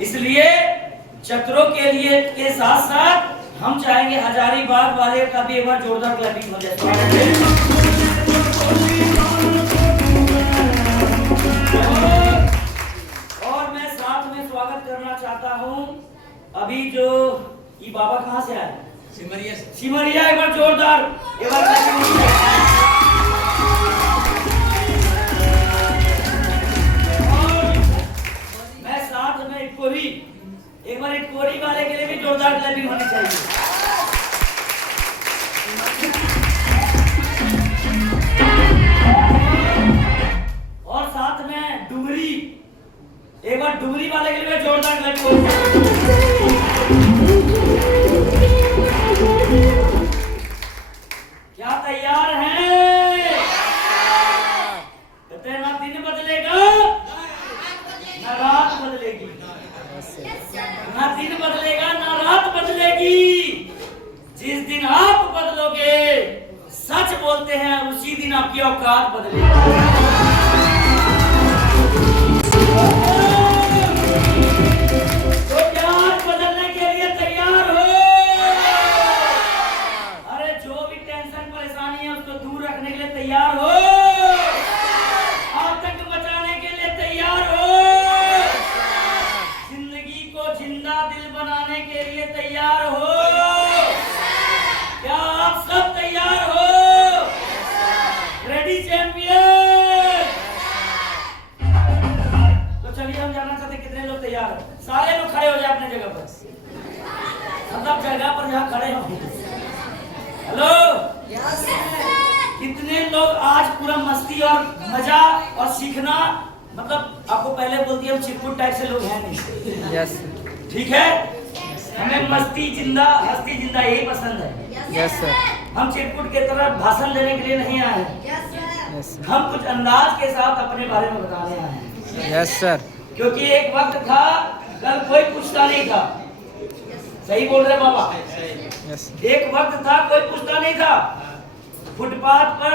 इसलिए चतरों के लिए के साथ साथ हम चाहेंगे हजारीबाग वाले का भी एक बार जोरदार क्लैपिंग हो जाए। और मैं साथ में स्वागत करना चाहता हूं अभी जो ये बाबा कहां से आए? सिमरिया से। सिमरिया, एक बार जोरदार एक बार मैं साथ में इटकोरी, एक बार इटकोरी वाले के लिए भी जोरदार क्लैपिंग होनी चाहिए। और साथ में डुमरी, एक बार डुमरी वाले के लिए जोरदार क्लैपिंग होनी चाहिए। क्या तैयार हैं? कहते हैं ना दिन बदलेगा ना रात बदलेगी, ना दिन बदलेगा ना रात बदलेगी। जिस दिन आप बदलोगे, सच बोलते हैं, उसी दिन आपकी औकात बदलेगी। तो क्या आज बदलने के लिए तैयार हो? अरे जो भी टेंशन परेशानी है उसको दूर रखने के लिए तैयार हो? आतंक मचाने के लिए तैयार हो? जिंदगी को जिंदा दिल बनाने के लिए तैयार हो? क्या आप सब तैयार हो? Ready champion? तो चलिए हम जानना चाहते हैं कितने लोग तैयार हैं। सारे लोग खड़े हो जाए अपने जगह पर, मतलब जगह पर जहाँ खड़े हो। हेलो, कितने लोग आज पूरा मस्ती और मजा और सीखना, मतलब आपको पहले बोलती है हम चिरकुट टाइप से लोग हैं नहीं। यस ठीक है, हमें मस्ती जिंदा हस्ती जिंदा यही पसंद है। Yes sir. हम चिरकुट के तरह भाषण देने के लिए नहीं आए हैं, यस हम कुछ अंदाज के साथ अपने बारे में बताने आए हैं। Yes sir. क्योंकि एक वक्त था कल कोई पूछता नहीं था, सही बोल रहे बाबा? यस एक वक्त था कोई पूछता नहीं था। फुटपाथ पर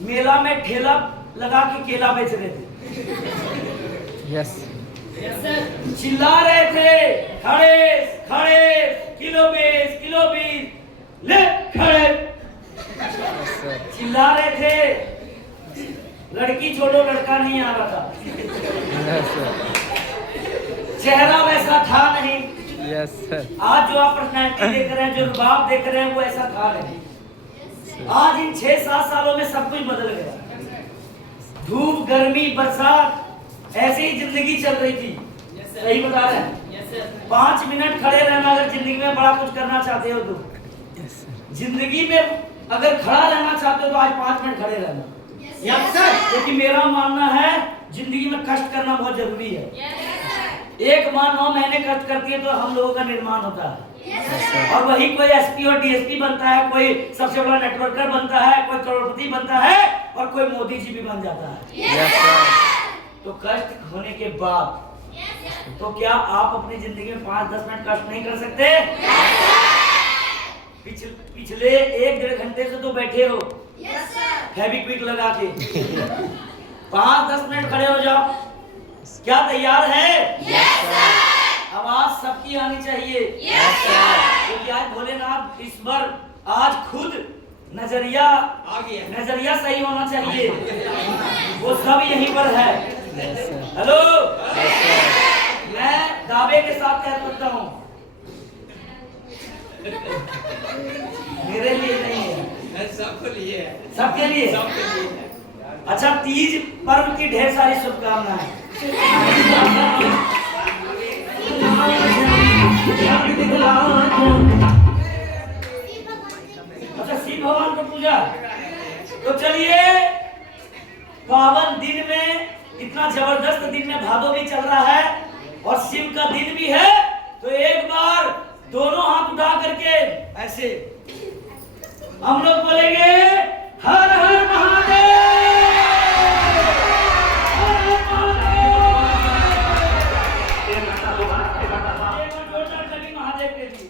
मेला में ठेला लगा के केला बेच रहे थे। यस चिल्ला रहे थे, खड़े खड़े किलो 20 ले खड़े। चिल्ला रहे थे, लड़की छोड़ो लड़का नहीं आ रहा था। Yes sir. चेहरा वैसा था नहीं। Yes sir. आज जो आप पर्सनैलिटी देख रहे हैं, जो रुबाब देख रहे हैं, वो ऐसा था नहीं। आज इन 6-7 सालों में सब कुछ बदल गया। धूप, गर्मी, बरसात, ऐसी ही जिंदगी चल रही थी। सही बता रहे हैं? 5 मिनट खड़े रहना, अगर जिंदगी में बड़ा कुछ करना चाहते हो तो जिंदगी में अगर खड़ा रहना चाहते हो तो आज 5 मिनट खड़े रहना। क्योंकि मेरा मानना है जिंदगी में कष्ट करना बहुत जरूरी है। एक माँ 9 महीने कष्ट करती है तो हम लोगों का निर्माण होता है। और वही कोई एसपी और डीएसपी बनता है, कोई सबसे बड़ा नेटवर्कर बनता है, कोई करोड़पति बनता है और कोई मोदी जी भी बन जाता है। तो कष्ट होने के बाद तो क्या आप अपनी जिंदगी में 5-10 मिनट कष्ट नहीं कर सकते? पिछले 1-1.5 घंटे से तो बैठे हो फेविक्विक लगा के। 5-10 मिनट खड़े हो जाओ। क्या तैयार है? आवाज सबकी आनी चाहिए। क्योंकि आज भोलेनाथ ईश्वर आज खुद नजरिया सही होना चाहिए, वो सब यहीं पर है। हेलो, मैं दावे के साथ कह सकता हूँ, मेरे लिए नहीं है, सबके लिए। अच्छा, तीज पर्व की ढेर सारी शुभकामनाएं। अच्छा, शिव भगवान को पूजा। तो चलिए, पावन दिन में, इतना जबरदस्त दिन में भादो भी चल रहा है और शिव का दिन भी है, तो एक बार दोनों हाथ उठा करके ऐसे हम लोग बोलेंगे हर हर महादेव। महादेव के लिए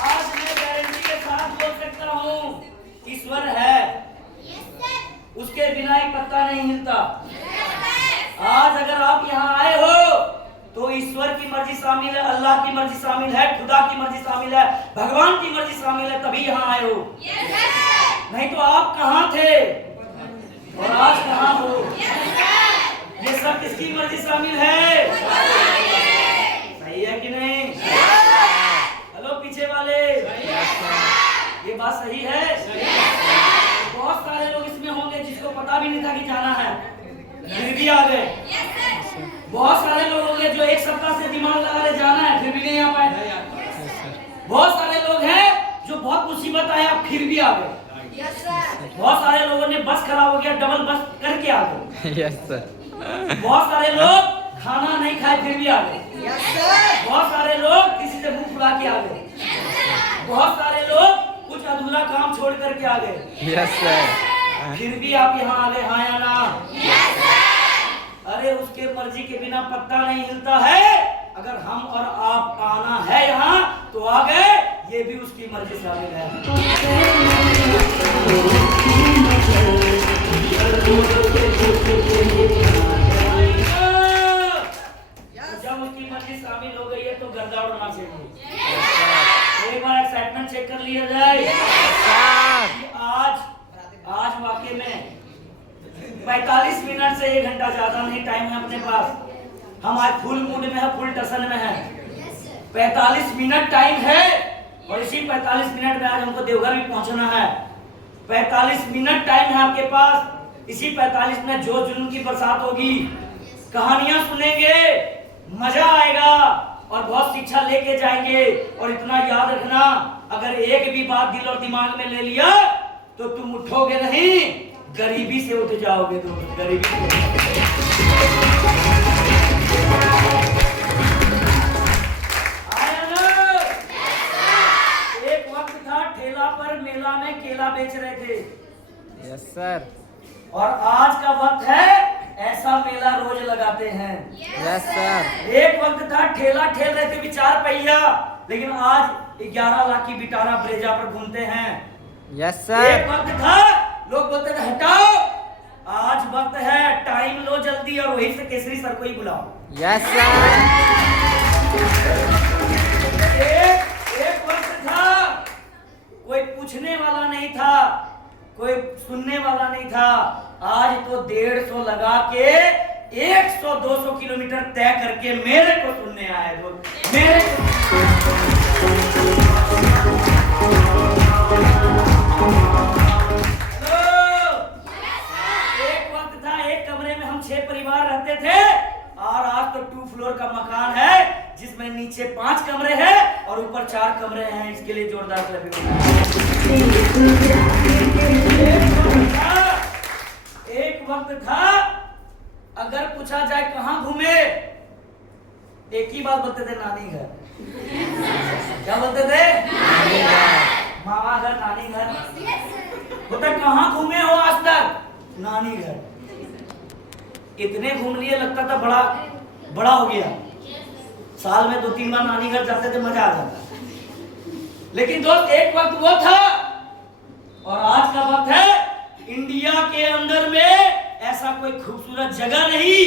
आज मैं गारंटी के साथ बोल सकता हूँ, ईश्वर है, उसके बिना ही पत्ता नहीं हिलता। आज अगर आप यहाँ आए हो तो ईश्वर की मर्जी शामिल है, अल्लाह की मर्जी शामिल है, खुदा की मर्जी शामिल है, भगवान की मर्जी शामिल है, तभी यहाँ आए हो। नहीं तो आप कहाँ थे और आज कहाँ हो? ये सब किसकी मर्जी शामिल है? सही है कि नहीं? हेलो पीछे वाले, ये बात सही है? बहुत सारे लोग इसमें होंगे जिसको पता भी नहीं था कि जाना है, फिर भी आ गए। बहुत सारे लोग होंगे जो एक सप्ताह से दिमाग लगा रहे जाना है, फिर भी नहीं आ पाए। बहुत सारे लोग हैं जो बहुत मुसीबत आया फिर भी आ गए। बहुत सारे लोगों ने बस खराब हो गया, डबल बस करके आ गए। Yes sir. बहुत सारे लोग खाना नहीं खाए फिर भी आ गए। बहुत सारे लोग किसी से मुंह फुला के आ गए। बहुत सारे लोग कुछ अधूरा काम छोड़ करके आ गए। Yes sir. फिर भी आप यहाँ आ गए, हाँ या ना? अरे उसके मर्जी के बिना पत्ता नहीं हिलता है। अगर हम और आप आना है यहाँ तो आ गए, ये भी उसकी मर्जी शामिल है। जब उसकी मर्जी शामिल हो गई है तो गर्दा उड़ना चाहिए। एक बार एक्साइटमेंट चेक कर लिया जाए कि आज वाकई में 45 मिनट से 1 घंटा ज्यादा नहीं टाइम है अपने पास। हम आज फुल मूड में है, फुल टसन में है। 45 मिनट टाइम है और इसी 45 मिनट में आज हमको देवघर भी पहुंचना है। 45 मिनट टाइम है आपके पास। इसी 45 मिनट जोश जुनून की बरसात होगी, कहानियां सुनेंगे, मजा आएगा और बहुत शिक्षा लेके जाएंगे। और इतना याद रखना, अगर एक भी बात दिल और दिमाग में ले लिया तो तुम उठोगे नहीं, गरीबी से उठ जाओगे। दोस्त गरीबी से आया ना? एक वक्त था ठेला पर मेला में केला बेच रहे थे। Yes sir. और आज का वक्त है ऐसा मेला रोज लगाते हैं। Yes sir. एक वक्त था ठेला ठेल रहे थे 4 पहिया, लेकिन आज 11 लाख की बिटारा ब्रेजा पर घूमते हैं। Yes sir. एक वक्त था लोग बोलते थे हटाओ, आज वक्त है टाइम लो जल्दी और वहीं से केसरी सर को ही बुलाओ। Yes sir. एक वक्त था कोई पूछने वाला नहीं था, कोई सुनने वाला नहीं था। आज तो 150 लगा के 100-200 किलोमीटर तय करके मेरे को सुनने आए लोग। मेरे एक वक्त था एक कमरे में हम 6 परिवार रहते थे और आज तो 2 फ्लोर का मकान है जिसमें नीचे 5 कमरे हैं और ऊपर 4 कमरे हैं। इसके लिए जोरदार एक वक्त था अगर पूछा जाए कहाँ घूमे, एक ही बात बोलते थे, नानी घर। क्या बोलते थे? मामा घर, नानी घर। बोलते कहाँ घूमे हो आज तक? नानी घर। इतने घूम लिए लगता था बड़ा हो गया। साल में 2-3 बार नानी घर जाते थे, मजा आ जाता। लेकिन दोस्त एक वक्त वो था और आज का वक्त है। इंडिया के अंदर में ऐसा कोई खूबसूरत जगह नहीं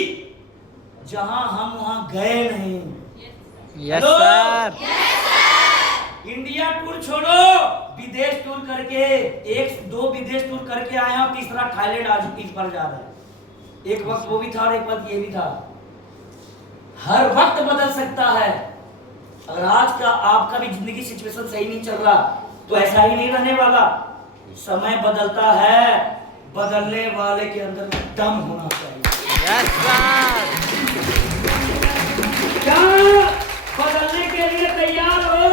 जहां हम वहां गए नहीं। Yes sir. इंडिया टूर छोड़ो, विदेश टूर करके 1-2 विदेश टूर करके आए हैं, तीसरा थाईलैंड आज इस बार जा रहा है। एक वक्त वो भी था और एक वक्त ये भी था। हर वक्त बदल सकता है। अगर आज का आपका भी जिंदगी सिचुएशन सही नहीं चल रहा तो ऐसा ही नहीं रहने वाला। समय बदलता है, बदलने वाले के अंदर दम होना चाहिए। Yes sir. क्या बदलने के लिए तैयार हो?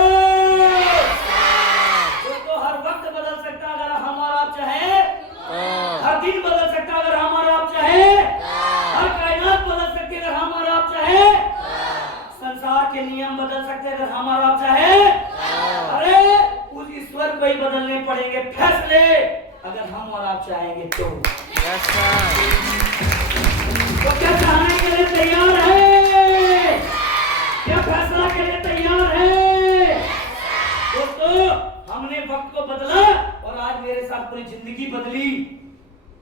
तो हर वक्त बदल सकता अगर हम और आप चाहे। हर दिन बदल सकता अगर हम और आप चाहे। हर कायनात बदल सकती अगर हम और आप चाहे। संसार के नियम बदल सकते अगर हम और आप चाहे। अरे उस ईश्वर को ही बदलने पड़ेंगे फैसले अगर हम और आप चाहेंगे तो। Yes sir. तो क्या चाहने के लिए तैयार है? क्या फैसला के लिए तैयार है? दोस्तों हमने वक्त को बदला और आज मेरे साथ पूरी जिंदगी बदली।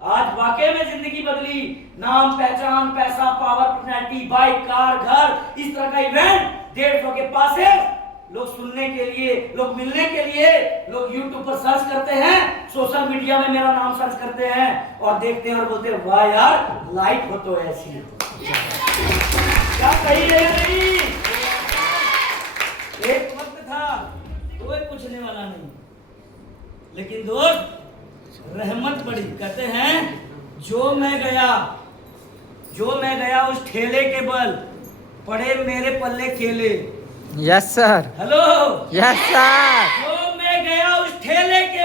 आज वाकई में जिंदगी बदली। ना नाम पहचान पैसा पावर पर्सनैलिटी बाइक कार घर इस तरह का इवेंट 150 के पास है। लोग सुनने के लिए लोग मिलने के लिए लोग YouTube पर सर्च करते हैं, सोशल मीडिया में मेरा नाम सर्च करते हैं और देखते हैं और बोलते हैं वाह यार लाइफ हो तो ऐसी क्या सही है नहीं। एक वक्त था कोई पूछने वाला नहीं, लेकिन दोस्त रहमत बड़ी। कहते हैं जो मैं गया उस ठेले के बल पड़े मेरे पल्ले केले। Yes sir. Hello yes sir. जो मैं गया उस ठेले के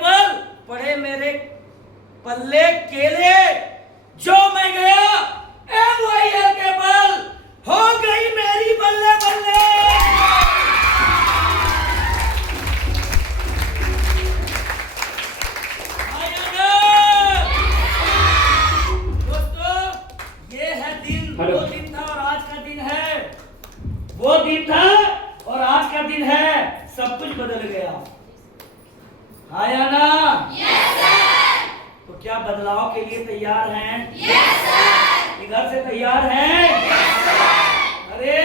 बल पड़े मेरे पल्ले केले। जो मैं गया MYL के बल हो गई मेरी बल्ले बल्ले। वो दिन था और आज का दिन है, वो दिन था और आज का दिन है, सब कुछ बदल गया। आया ना? Yes sir. तो क्या बदलाव के लिए तैयार हैं? Yes sir. इधर से तैयार हैं? Yes sir. अरे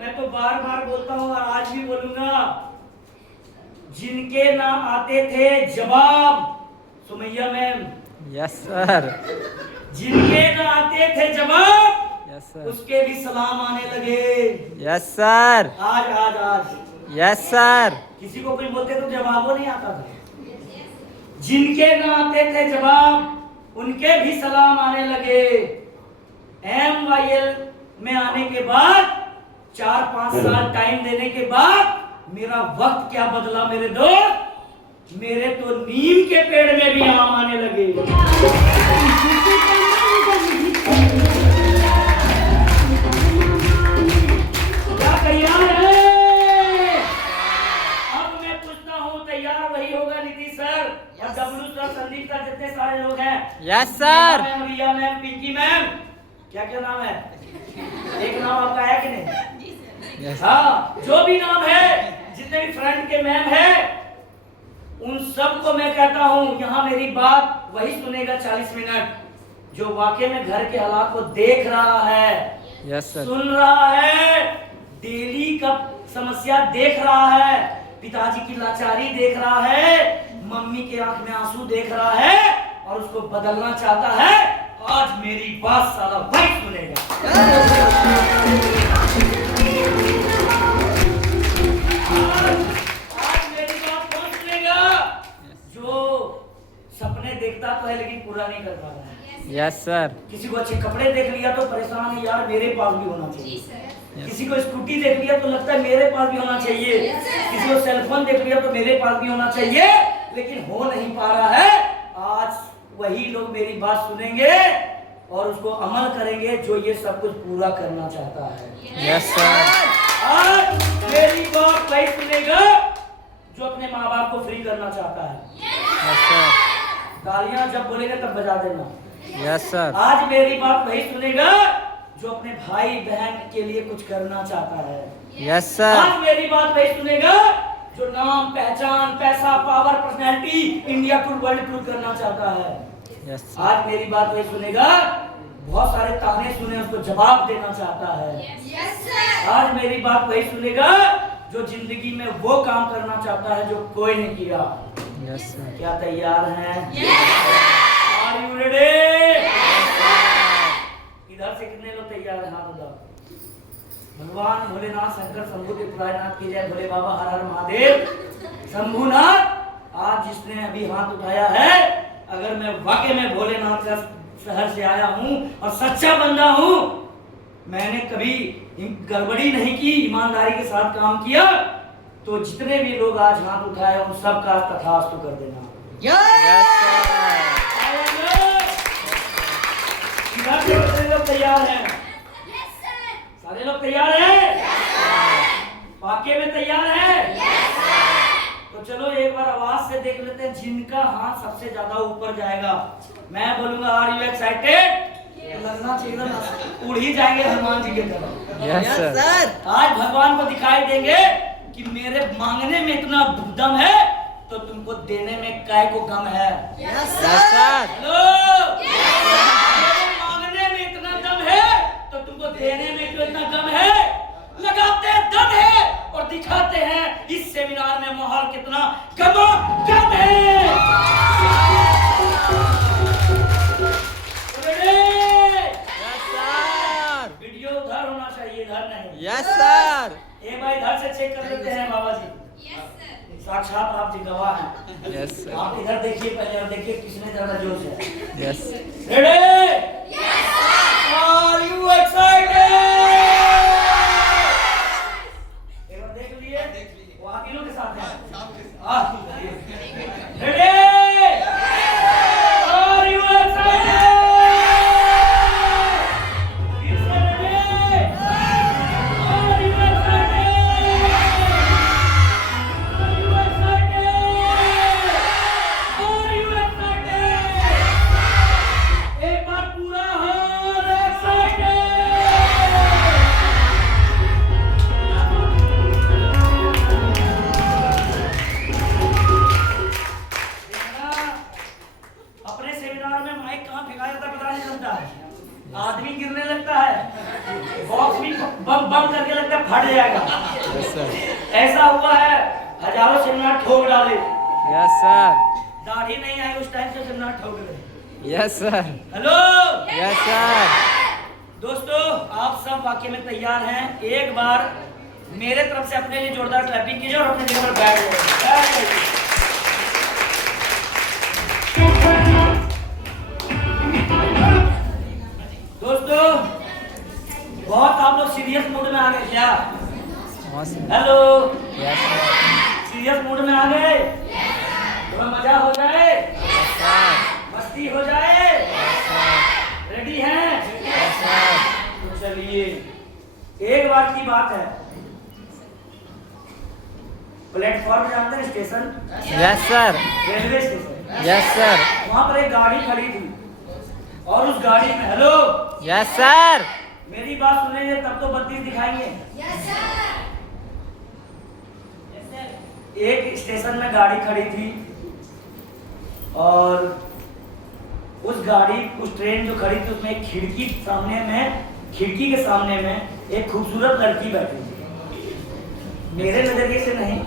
मैं तो बार बार बोलता हूँ और आज भी बोलूंगा, जिनके ना आते थे जवाब, सुमैया मैम। Yes sir. जिनके ना आते थे जवाब यस सर। उसके भी सलाम आने लगे। Yes sir. आज यस सर। किसी को कुछ बोलते तो जवाब नहीं आता था। जिनके ना आते थे जवाब उनके भी सलाम आने लगे। MYL में आने के बाद 4-5 साल टाइम देने के बाद मेरा वक्त क्या बदला मेरे दोस्त, मेरे तो नीम के पेड़ में भी आम आने लगे। क्या तैयार है? अब मैं पूछता हूँ, तैयार वही होगा नीतीश सर और डब्लू सर संदीप सर जितने सारे लोग हैं। Yes sir. Riya ma'am Pinky ma'am क्या क्या नाम है? एक नाम आपका है कि नहीं? यस। हाँ जो भी नाम है जितने भी फ्रेंड के मैम है उन सबको मैं कहता हूँ यहाँ मेरी बात वही सुनेगा 40 मिनट जो वाकई में घर के हालात को देख रहा है। Yes sir. सुन रहा है, डेली का समस्या देख रहा है, पिताजी की लाचारी देख रहा है, मम्मी के आंख में आंसू देख रहा है और उसको बदलना चाहता है। आज मेरी बात साला वही सुनेगा। आज मेरी बात कौन सुनेगा? जो सपने देखता तो है लेकिन पूरा नहीं कर पा रहा है। Yes sir. किसी को अच्छे कपड़े देख लिया तो परेशान है, यार मेरे पास भी होना चाहिए। किसी को स्कूटी देख लिया तो लगता है मेरे पास भी होना चाहिए। किसी को सेलफोन देख लिया तो मेरे पास भी होना चाहिए, लेकिन हो नहीं पा रहा है। आज वही लोग मेरी बात सुनेंगे और उसको अमल करेंगे जो ये सब कुछ पूरा करना चाहता है। Yes sir. आज मेरी बात वही सुनेगा जो अपने माँ बाप को फ्री करना चाहता है। Yes sir. तालियां जब बोलेंगे तब बजा देना। Yes sir. आज मेरी बात वही सुनेगा जो अपने भाई बहन के लिए कुछ करना चाहता है। Yes sir. आज मेरी बात वही सुनेगा जो नाम पहचान पैसा power personality India tour world tour करना चाहता है। Yes sir. आज मेरी बात वही सुनेगा, बहुत सारे ताने सुने उसको जवाब देना चाहता है। Yes sir. आज मेरी बात वही सुनेगा जो जिंदगी में वो काम करना चाहता है जो कोई नहीं किया। Yes sir. क्या तैयार हैं? Are you ready? इधर से कितने लोग तैयार हैं? हाथ उठाओ। भगवान भोलेनाथ शंकर शंभू त्रिपुरारीनाथ की जय, भोले बाबा हर हर महादेव शंभूनाथ। आज जिसने अभी हाथ उठाया है, अगर मैं वाकई में भोलेनाथ का शहर से आया हूँ और सच्चा बंदा हूँ, मैंने कभी गड़बड़ी नहीं की, ईमानदारी के साथ काम किया, तो जितने भी लोग आज हाथ उठाए उन सब का तथास्तु कर देना। Yes sir. सारे लोग तैयार हैं? सारे लोग तैयार हैं? वाकई में तैयार हैं? तो चलो एक बार आवाज से देख लेते हैं जिनका हाथ सबसे ज्यादा ऊपर जाएगा। मैं बोलूंगा आर यू एक्साइटेड? लगना चाहिए ना, उड़ ही जाएंगे हनुमान जी की तरफ। Yes sir. आज भगवान को दिखाई देंगे कि मेरे मांगने में इतना दम है तो तुमको देने में काय को गम है? Yes sir. हेलो, मेरे मांगने में इतना दम है तो तुमको देने में क्यों इतना गम है? लगाते हैं दम है और दिखाते हैं इस सेमिनार में माहौल कितना गम है। Yes sir. वीडियो उधर होना चाहिए, इधर नहीं। Yes sir. एक बार इधर से चेक कर लेते हैं बाबा जी। साक्षात आप जी गवाह हैं। Yes sir. आप इधर देखिए पहले और देखिए किसने ज्यादा जोश है। Yes. Ready? Are you excited? एक बार देख लिए? वो आदिलों के साथ है। रेडी? Are you excited? फिर से रेडी? Are you excited? एक बार पूरा हाथ एक्साइटेड। अपने सेमिनार में माइक कहाँ फेंकाया जाता है पता नहीं चलता है। आदमी गिरने लगता है, बॉक्स भी बम बम करके लगता है फट जाएगा। Yes sir. ऐसा हुआ है, हजारों सेमिनार ठोक डाले। Yes sir. दाढ़ी नहीं आई उस टाइम से सेमिनार ठोक गए। Yes sir. Hello yes sir. दोस्तों, आप सब वाकई में तैयार हैं? एक बार मेरे तरफ से अपने लिए जोरदार क्लैपिंग कीजिए और अपने जगह पर बैठ जाइए। दोस्तों, बहुत आप लोग सीरियस मूड में आ गए क्या? Hello, yes sir. Serious mood में आ गए? थोड़ा मजा हो जाए, यस सर। मस्ती हो जाए, रेडी हैं? Yes sir. तो चलिए, एक बार की बात है, प्लेटफॉर्म जानते हैं, station, yes sir. Railway station, yes sir. वहां पर एक गाड़ी खड़ी थी और उस गाड़ी में, हेलो यस सर। मेरी बात सुनेंगे तब तो 32 दिखाएंगे। एक स्टेशन में गाड़ी खड़ी थी और उस ट्रेन जो खड़ी थी उसमें एक खिड़की के सामने में एक खूबसूरत लड़की बैठी थी। मेरे नजरिए से नहीं,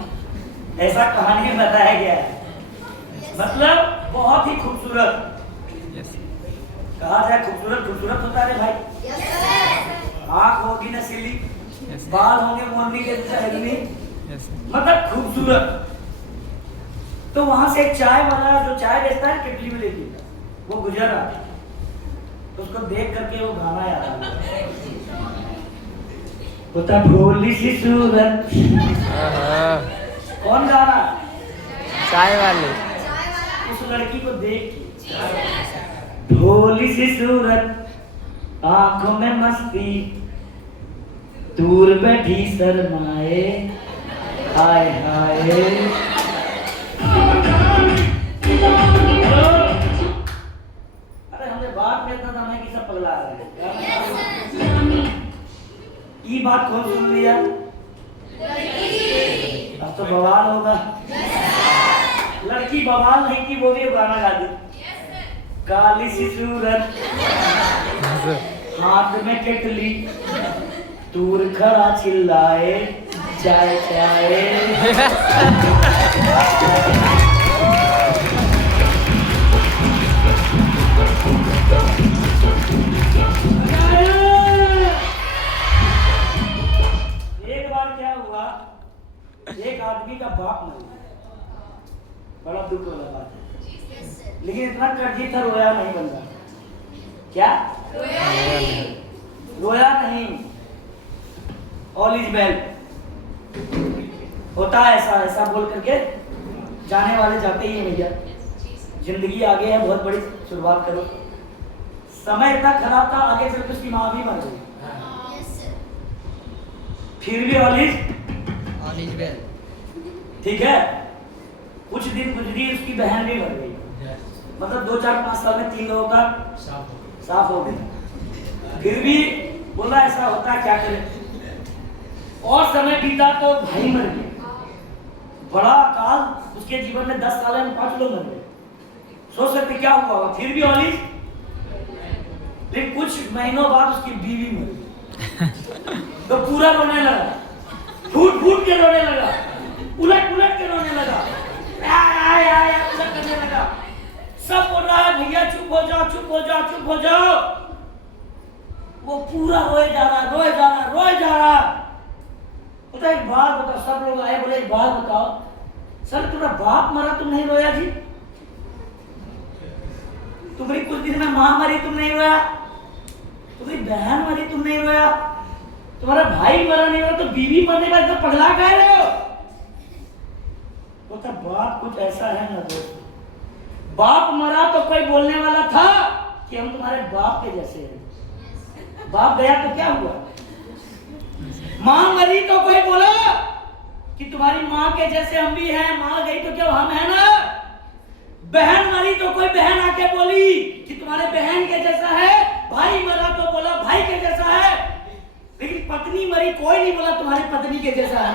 ऐसा कहानी में बताया गया है। मतलब बहुत ही खूबसूरत, कहा जाए खूबसूरत होता है रे भाई। आँख होगी नसीली, बाल होंगे मोरनी के जैसे, मतलब खूबसूरत। तो वहां से एक चाय वाला जो चाय बेचता है केटली में लेके, वो गुजर रहा था। तो उसको देख करके वो गाना याद आ गया, होता भोली सी सूरत। कौन गा रहा? चाय वाले। उस लड़की को देख के, भोली सी सूरत, आंखों में मस्ती, दूर बैठी शर्माए, हाय हाय। अरे हमने बात में इतना दम है कि सब पगला रहे हैं। ये बात कौन सुन लिया? अब तो बवाल होगा। लड़की बवाल नहीं की, वो भी गाना गा दी। काली सी सूरत, हाथ में केटली, दूर खड़ा चिल्लाए, चाय चाय। एक बार क्या हुआ, एक आदमी का बाप मर गया, बड़ा दुख वाला बात है। लेकिन इतना कड़जी था, रोया नहीं बंदा। क्या रोया नहीं? ऑल इज वेल होता है, ऐसा बोल करके जाने वाले जाते ही हैं भैया। जिंदगी आगे है, बहुत बड़ी शुरुआत करो। समय इतना खराब था, आगे चल के उसकी माँ भी मर गई, फिर भी ऑल इज वेल। ठीक है, कुछ दिन गुजरी, उसकी बहन भी मर गई। मतलब 2, 4, 5 साल में 3 लोगों का साफ हो गया। फिर भी बोला ऐसा होता है, क्या करें। और समय बीता तो भाई मर गया, बड़ा अकाल उसके जीवन में 10 साल में 5 लोग मर गए। सोच सकते क्या हुआ होगा, फिर भी ओनली। लेकिन कुछ महीनों बाद उसकी बीवी मरी तो पूरा रोने लगा, फूट फूट के रोने लगा, उलट उलट के रोने लगा, उलट करने लगा। सब बोल रहा है भैया चुप हो जाओ, चुप हो जाओ, चुप हो जाओ। वो पूरा रोए जा रहा, रोए जा रहा, रोए जा रहा। बोलता एक बात बताओ, सब लोग आए, बोले एक बात बताओ सर, तुम्हारा बाप मरा तुम नहीं रोया जी? तुम्हारी कुछ दिन में मां मरी तुम नहीं रोया? तुम्हारी बहन मरी तुम नहीं रोया? तुम्हारा भाई मरा नहीं रोया, तो बीवी मरने के बाद तो पगला कह रहे हो? बोलता बात कुछ ऐसा है ना दोस्त, बाप मरा तो कोई बोलने वाला था कि हम तुम्हारे बाप के जैसे हैं। बाप गया तो क्या हुआ? मां मरी तो कोई बोला कि तुम्हारी मां के जैसे हम भी हैं। मां गई तो क्या हम हैं ना? बहन मरी तो कोई बहन आके बोली कि तुम्हारे बहन के जैसा है। भाई मरा तो बोला भाई के जैसा है। लेकिन पत्नी मरी कोई नहीं बोला तुम्हारी पत्नी के जैसा है।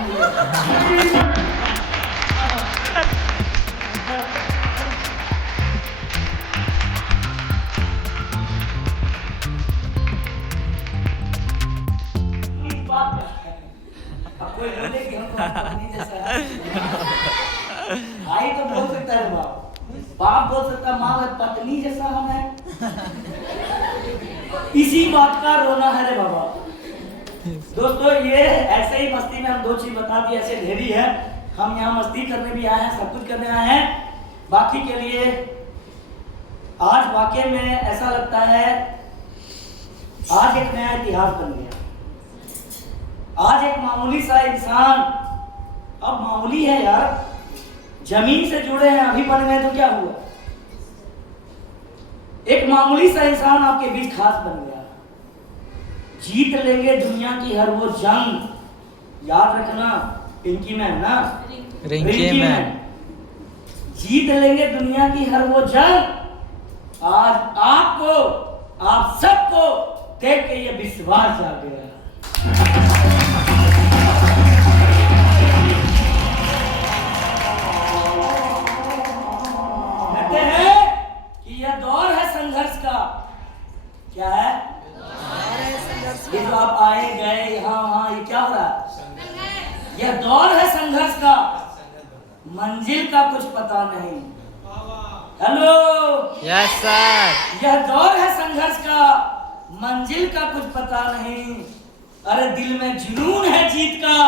कोई बोले कि हम पत्नी जैसा है। भाई तो बोल सकता है, बाप बोल सकता है, माँ पत्नी जैसा हम है। इसी बात का रोना है रे बाबा। दोस्तों ये ऐसे ही मस्ती में हम 2 चीज बता दी, ऐसे ढेरी है। हम यहाँ मस्ती करने भी आए हैं, सब कुछ करने आए हैं। बाकी के लिए आज वाकई में ऐसा लगता है आज एक नया इतिहास बन गया। आज एक मामूली सा इंसान, अब मामूली है यार, जमीन से जुड़े हैं, अभी बन गए तो क्या हुआ? एक मामूली सा इंसान आपके बीच खास बन गया। जीत लेंगे दुनिया की हर वो जंग, याद रखना पिंकी मैन ना, रिंकी मैन, जीत लेंगे दुनिया की हर वो जंग। आज आपको, आप सबको देख के ये विश्वास आ गया। कहते हैं कि यह दौर है संघर्ष का। क्या है? ये जो आप आए गए यहाँ वहां, ये क्या हो रहा है? यह दौर है संघर्ष का, मंजिल का कुछ पता नहीं। Hello, yes sir. यह दौर है संघर्ष का, मंजिल का कुछ पता नहीं। अरे दिल में जुनून है जीत का,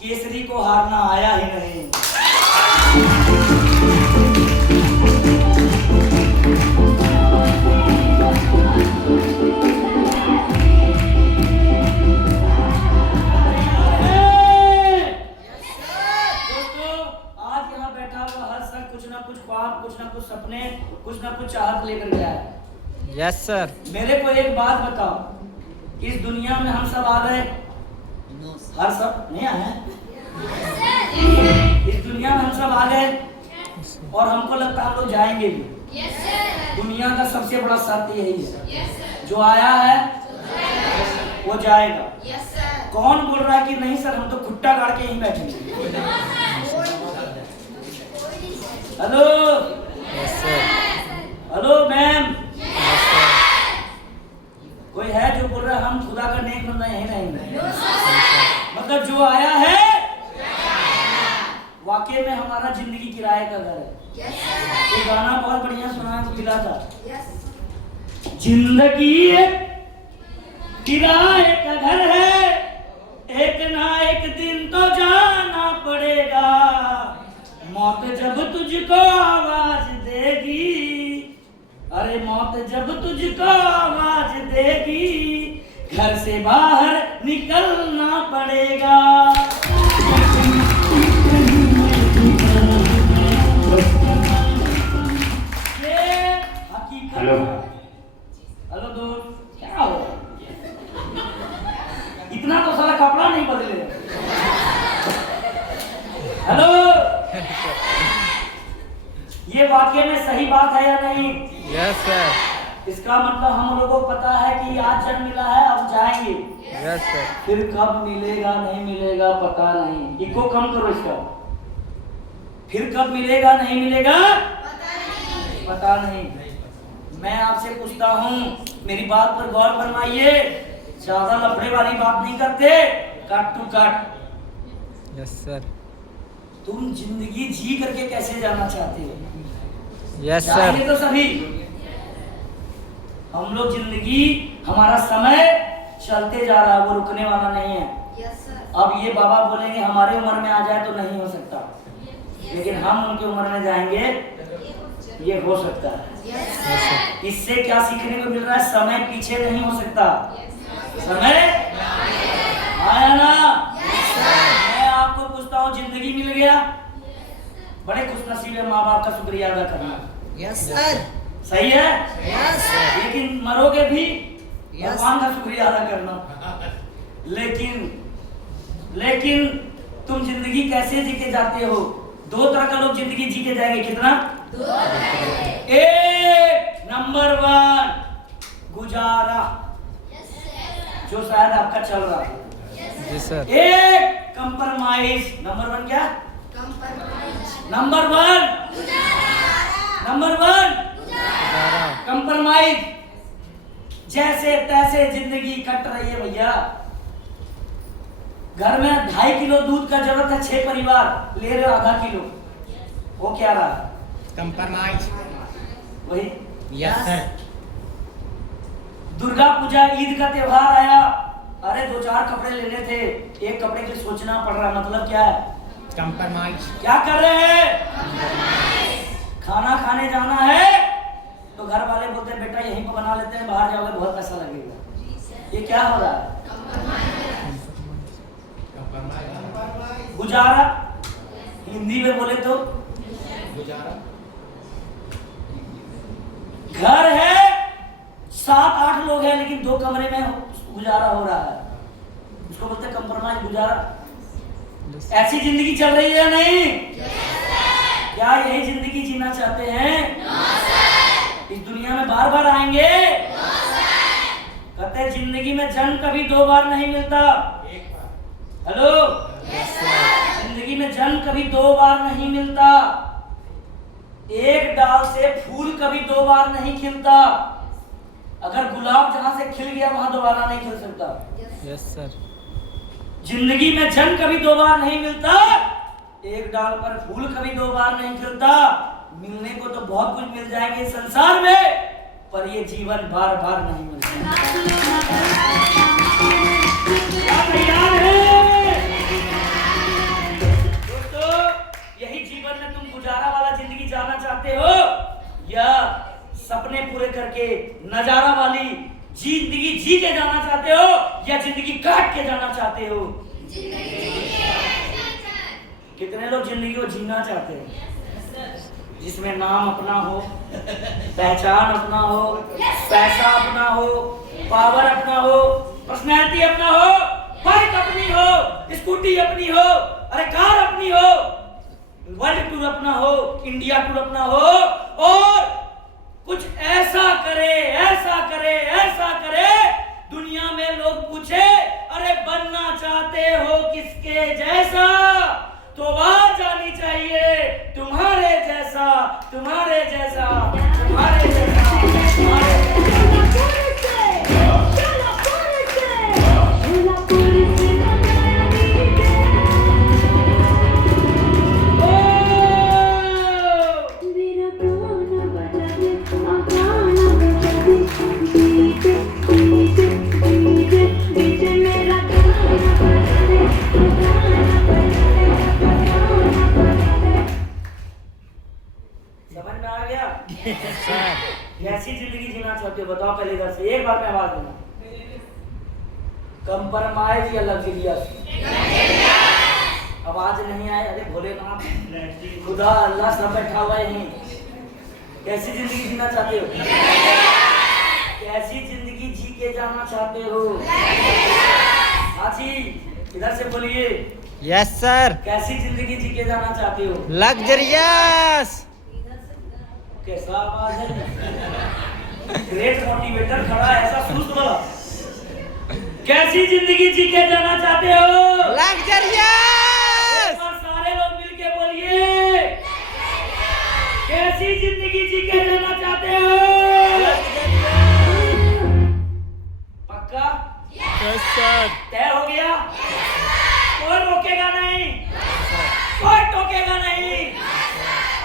केसरी को हारना आया ही नहीं। कुछ ना कुछ सपने, कुछ ना कुछ चाहत लेकर गया है। Yes sir. मेरे को एक बात बताओ, इस दुनिया में हम सब आ गए? हर सब नहीं आए? इस दुनिया में हम सब आ गए और हमको लगता है हम लोग जाएंगे भी। दुनिया का सबसे बड़ा सत्य यही है, जो आया है वो जाएगा। कौन बोल रहा है कि नहीं सर हम तो खुट्टा गाड़ के यहीं बैठेंगे? हेलो, हेलो मैम, कोई है जो बोल रहा है हम खुदा का नेक बंदा यहीं रहेंगे? मतलब जो आया है वाकई में हमारा जिंदगी किराए का घर है। ये गाना बहुत बढ़िया सुना तो मिला था, जिंदगी एक किराए का घर है, एक ना एक दिन तो जाना पड़ेगा। मौत जब तुझको आवाज देगी, अरे मौत जब तुझको आवाज देगी, घर से बाहर निकलना पड़ेगा। ये हकीकत है। हेलो दोस्त, क्या हो? इतना तो सारा कपड़ा नहीं बदले। हेलो, ये वाकई में सही बात है या नहीं? Yes sir. इसका मतलब हम लोगों को पता है कि आज जन्म मिला है, अब जाएंगे। Yes sir. फिर कब मिलेगा नहीं मिलेगा पता नहीं। इको कम करो इसका। फिर कब मिलेगा नहीं मिलेगा पता नहीं। मैं आपसे पूछता हूँ, मेरी बात पर गौर फरमाइए, ज्यादा लफड़े वाली बात नहीं करते, cut to cut. Yes sir. तुम जिंदगी जी करके कैसे जाना चाहते हो? Yes sir. जाएंगे तो सभी। हम लोग जिंदगी, हमारा समय चलते जा रहा है, वो रुकने वाला नहीं है। अब ये बाबा बोलेंगे हमारे उम्र में आ जाए तो नहीं हो सकता, लेकिन हम उनके उम्र में जाएंगे, ये हो सकता है। इससे क्या सीखने को मिल रहा है? समय पीछे नहीं हो सकता, समय आया ना। मैं आपको पूछता हूँ, जिंदगी मिल गया, बड़े खुशनसीब है, माँ बाप का शुक्रिया अदा करना। Yes sir. सही है। यस। लेकिन मरोगे भी, भगवान का शुक्रिया अदा करना। लेकिन तुम जिंदगी कैसे जी के जाते हो? दो तरह का लोग जिंदगी जी के जाएंगे। कितना? एक नंबर 1 गुजारा, जो शायद आपका चल रहा है। जी सर। एक कंप्रोमाइज। नंबर 1 क्या? Number 1 compromise. जैसे तैसे जिंदगी कट रही है भैया। घर में 2.5 किलो दूध का जरूरत है, 6 परिवार ले रहे हो आधा किलो, वो क्या रहा? कंप्रोमाइज। वही। Yes sir. दुर्गा पूजा, ईद का त्योहार आया, अरे 2-4 कपड़े लेने थे, एक कपड़े के लिए सोचना पड़ रहा, मतलब क्या है? कंप्रोमाइज। क्या कर रहे हैं? खाना खाने जाना है तो घर वाले बोलते हैं बेटा यहीं पर बना लेते हैं, बाहर जाओगे बहुत पैसा लगेगा। ये क्या हो रहा है? गुजारा, हिंदी में बोले तो घर है, 7-8 लोग हैं, लेकिन 2 कमरे में गुजारा हो रहा है, उसको बोलते हैं कंप्रोमाइज, गुजारा। ऐसी जिंदगी चल रही है नहीं? क्या यही जिंदगी जीना चाहते हैं? इस दुनिया में बार बार आएंगे? कहते हैं जिंदगी में जन्म कभी 2 बार नहीं मिलता। हेलो, जिंदगी में जन्म कभी 2 बार नहीं मिलता। एक डाल से फूल कभी 2 बार नहीं खिलता। अगर गुलाब जहां से खिल गया वहां दोबारा नहीं खिल सकता। Yes sir. जिंदगी में जन्म कभी 2 बार नहीं मिलता, एक डाल पर फूल कभी 2 बार नहीं खिलता। मिलने को तो बहुत कुछ मिल जाएंगे इस संसार में, पर ये जीवन बार बार नहीं मिलता। क्या तैयार है दोस्तों? यही जीवन में तुम गुजारा वाला जिंदगी जाना चाहते हो, या सपने पूरे करके नजारा वाली जिंदगी जी के जाना चाहते हो, या जिंदगी काट के जाना चाहते हो? कितने लोग जिंदगी को जीना चाहते हैं, जिसमें नाम अपना हो, पहचान अपना हो, पैसा अपना हो, पावर अपना हो, पर्सनैलिटी अपना हो, बाइक अपनी हो, स्कूटी अपनी हो, अरे कार अपनी हो, वर्ल्ड टूर अपना हो, इंडिया टूर अपना हो, और कुछ ऐसा करे, ऐसा करे, ऐसा करे, दुनिया में लोग पूछे अरे बनना चाहते हो किसके जैसा? तो आवाज आनी चाहिए तुम्हारे जैसा, तुम्हारे जैसा, तुम्हारे जैसा, तुम्हारे कैसी जिंदगी जीना चाहते हो बताओ पहले इधर से, एक बार में आवाज देना। कंप्रोमाइज या लग्जरियस? आवाज नहीं आए? अरे भोलेनाथ, खुदा अल्लाह सब बैठा हुआ है यहीं। कैसी जिंदगी जीना चाहते हो? कैसी जिंदगी जी के जाना चाहते हो? आजी इधर से बोलिए। Yes sir. कैसी जिंदगी जी के जाना चाहते हो? लग्जरियस। कैसा आवाज है? ग्रेट मोटिवेटर खड़ा है ऐसा सुस्त वाला। कैसी जिंदगी जी के जाना चाहते हो? लग्जरियस। सारे लोग मिलके बोलिए। जिंदगी जी के रहना चाहते हो? पक्का? Yes sir. तय हो गया? कोई रोकेगा नहीं, कोई टोकेगा नहीं।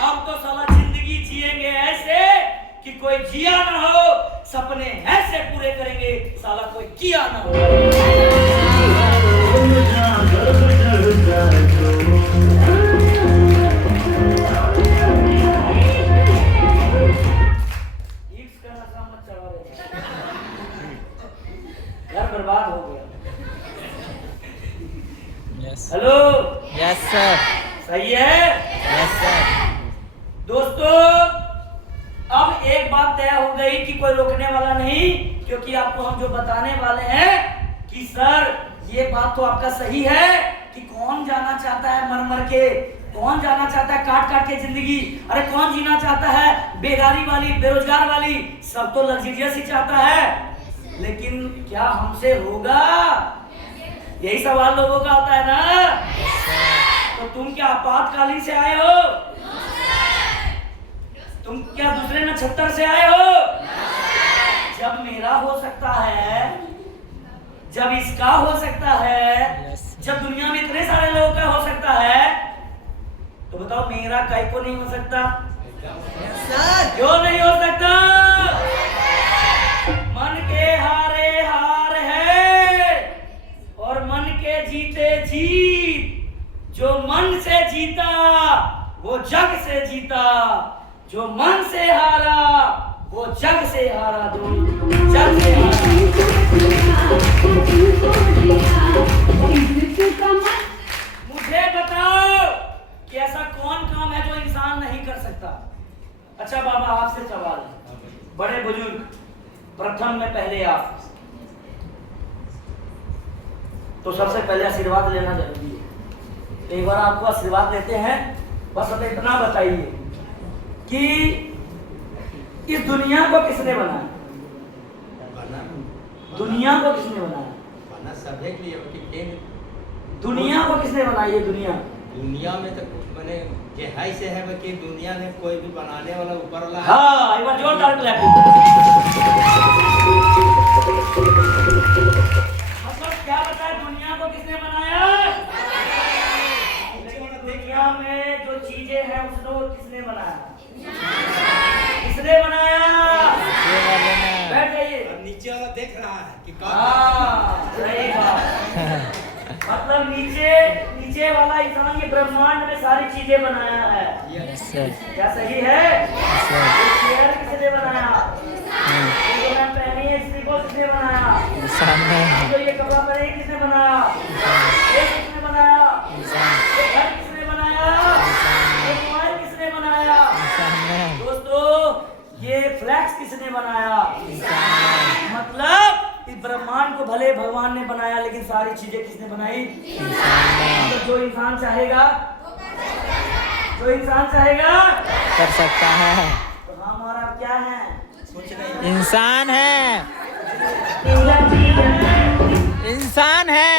अब तो साला जिंदगी जिएंगे ऐसे कि कोई जिया ना हो, सपने ऐसे पूरे करेंगे साला कोई किया ना हो। इसका नशा मत चढ़ा रहे। घर बर्बाद हो गया। यस। Hello, yes sir. सही है? Yes sir. दोस्तों, अब एक बात तय हो गई कि कोई रोकने वाला नहीं, क्योंकि आपको हम जो बताने वाले हैं कि सर ये बात तो आपका सही है कि कौन जाना चाहता है मर मर के, कौन जाना चाहता है काट काट के जिंदगी, अरे कौन जीना चाहता है बेगारी वाली, बेरोजगार वाली, सब तो लग्जरियस ही चाहता है। लेकिन क्या हमसे होगा? यही सवाल लोगों का आता है ना। तो तुम क्या आपातकालीन से आए हो? तुम क्या दूसरे नक्षत्र से आए हो? जब मेरा हो सकता है, जब इसका हो सकता है, जब दुनिया में इतने सारे लोगों का हो सकता है, तो बताओ मेरा काहे को नहीं हो सकता? क्यों नहीं हो सकता? मन के हारे हार है और मन के जीते जीत। जो मन से जीता वो जग से जीता, जो मन से हारा वो जग से हारा। जग से हारा। मुझे बताओ कि ऐसा कौन काम है जो इंसान नहीं कर सकता? अच्छा बाबा, आपसे सवाल है, बड़े बुजुर्ग, प्रथम में पहले आप, तो सबसे पहले आशीर्वाद लेना जरूरी है। एक बार आपको आशीर्वाद लेते हैं, बस अब इतना बताइए कि इस दुनिया को किसने बनाया? दुनिया को किसने बनाया? सभी के लिए दुनिया को किसने बनाई? ये दुनिया में तो मैंने गहराई से है कि दुनिया में कोई भी बनाने वाला ऊपर वाला है। हाँ, एक बार जोरदार क्लैप। मतलब क्या बताए, दुनिया को किसने बनाया? दुनिया में जो चीजें हैं उसको किसने बनाया? किसने बनाया? बैठ जाइए। नीचे वाला देख रहा है कि हाँ, सही बात। मतलब नीचे वाला इंसान ये ब्रह्मांड में सारी चीजें बनाया है। Yes sir. क्या सही है? ये चेयर किसने बनाया? ये जो पहनी है इसी को किसने बनाया? जो ये कपड़ा पहने किसने बनाया? ये किसने बनाया? ये घर किसने बनाया? ये मोबाइल किसने बनाया? दोस्तों, ये फ्लैक्स किसने बनाया? मतलब इस ब्रह्मांड को भले भगवान ने बनाया, लेकिन सारी चीजें किसने बनाई? तो जो इंसान चाहेगा, जो इंसान चाहेगा कर सकता है। तो हम और आप क्या है? इंसान है। इंसान है।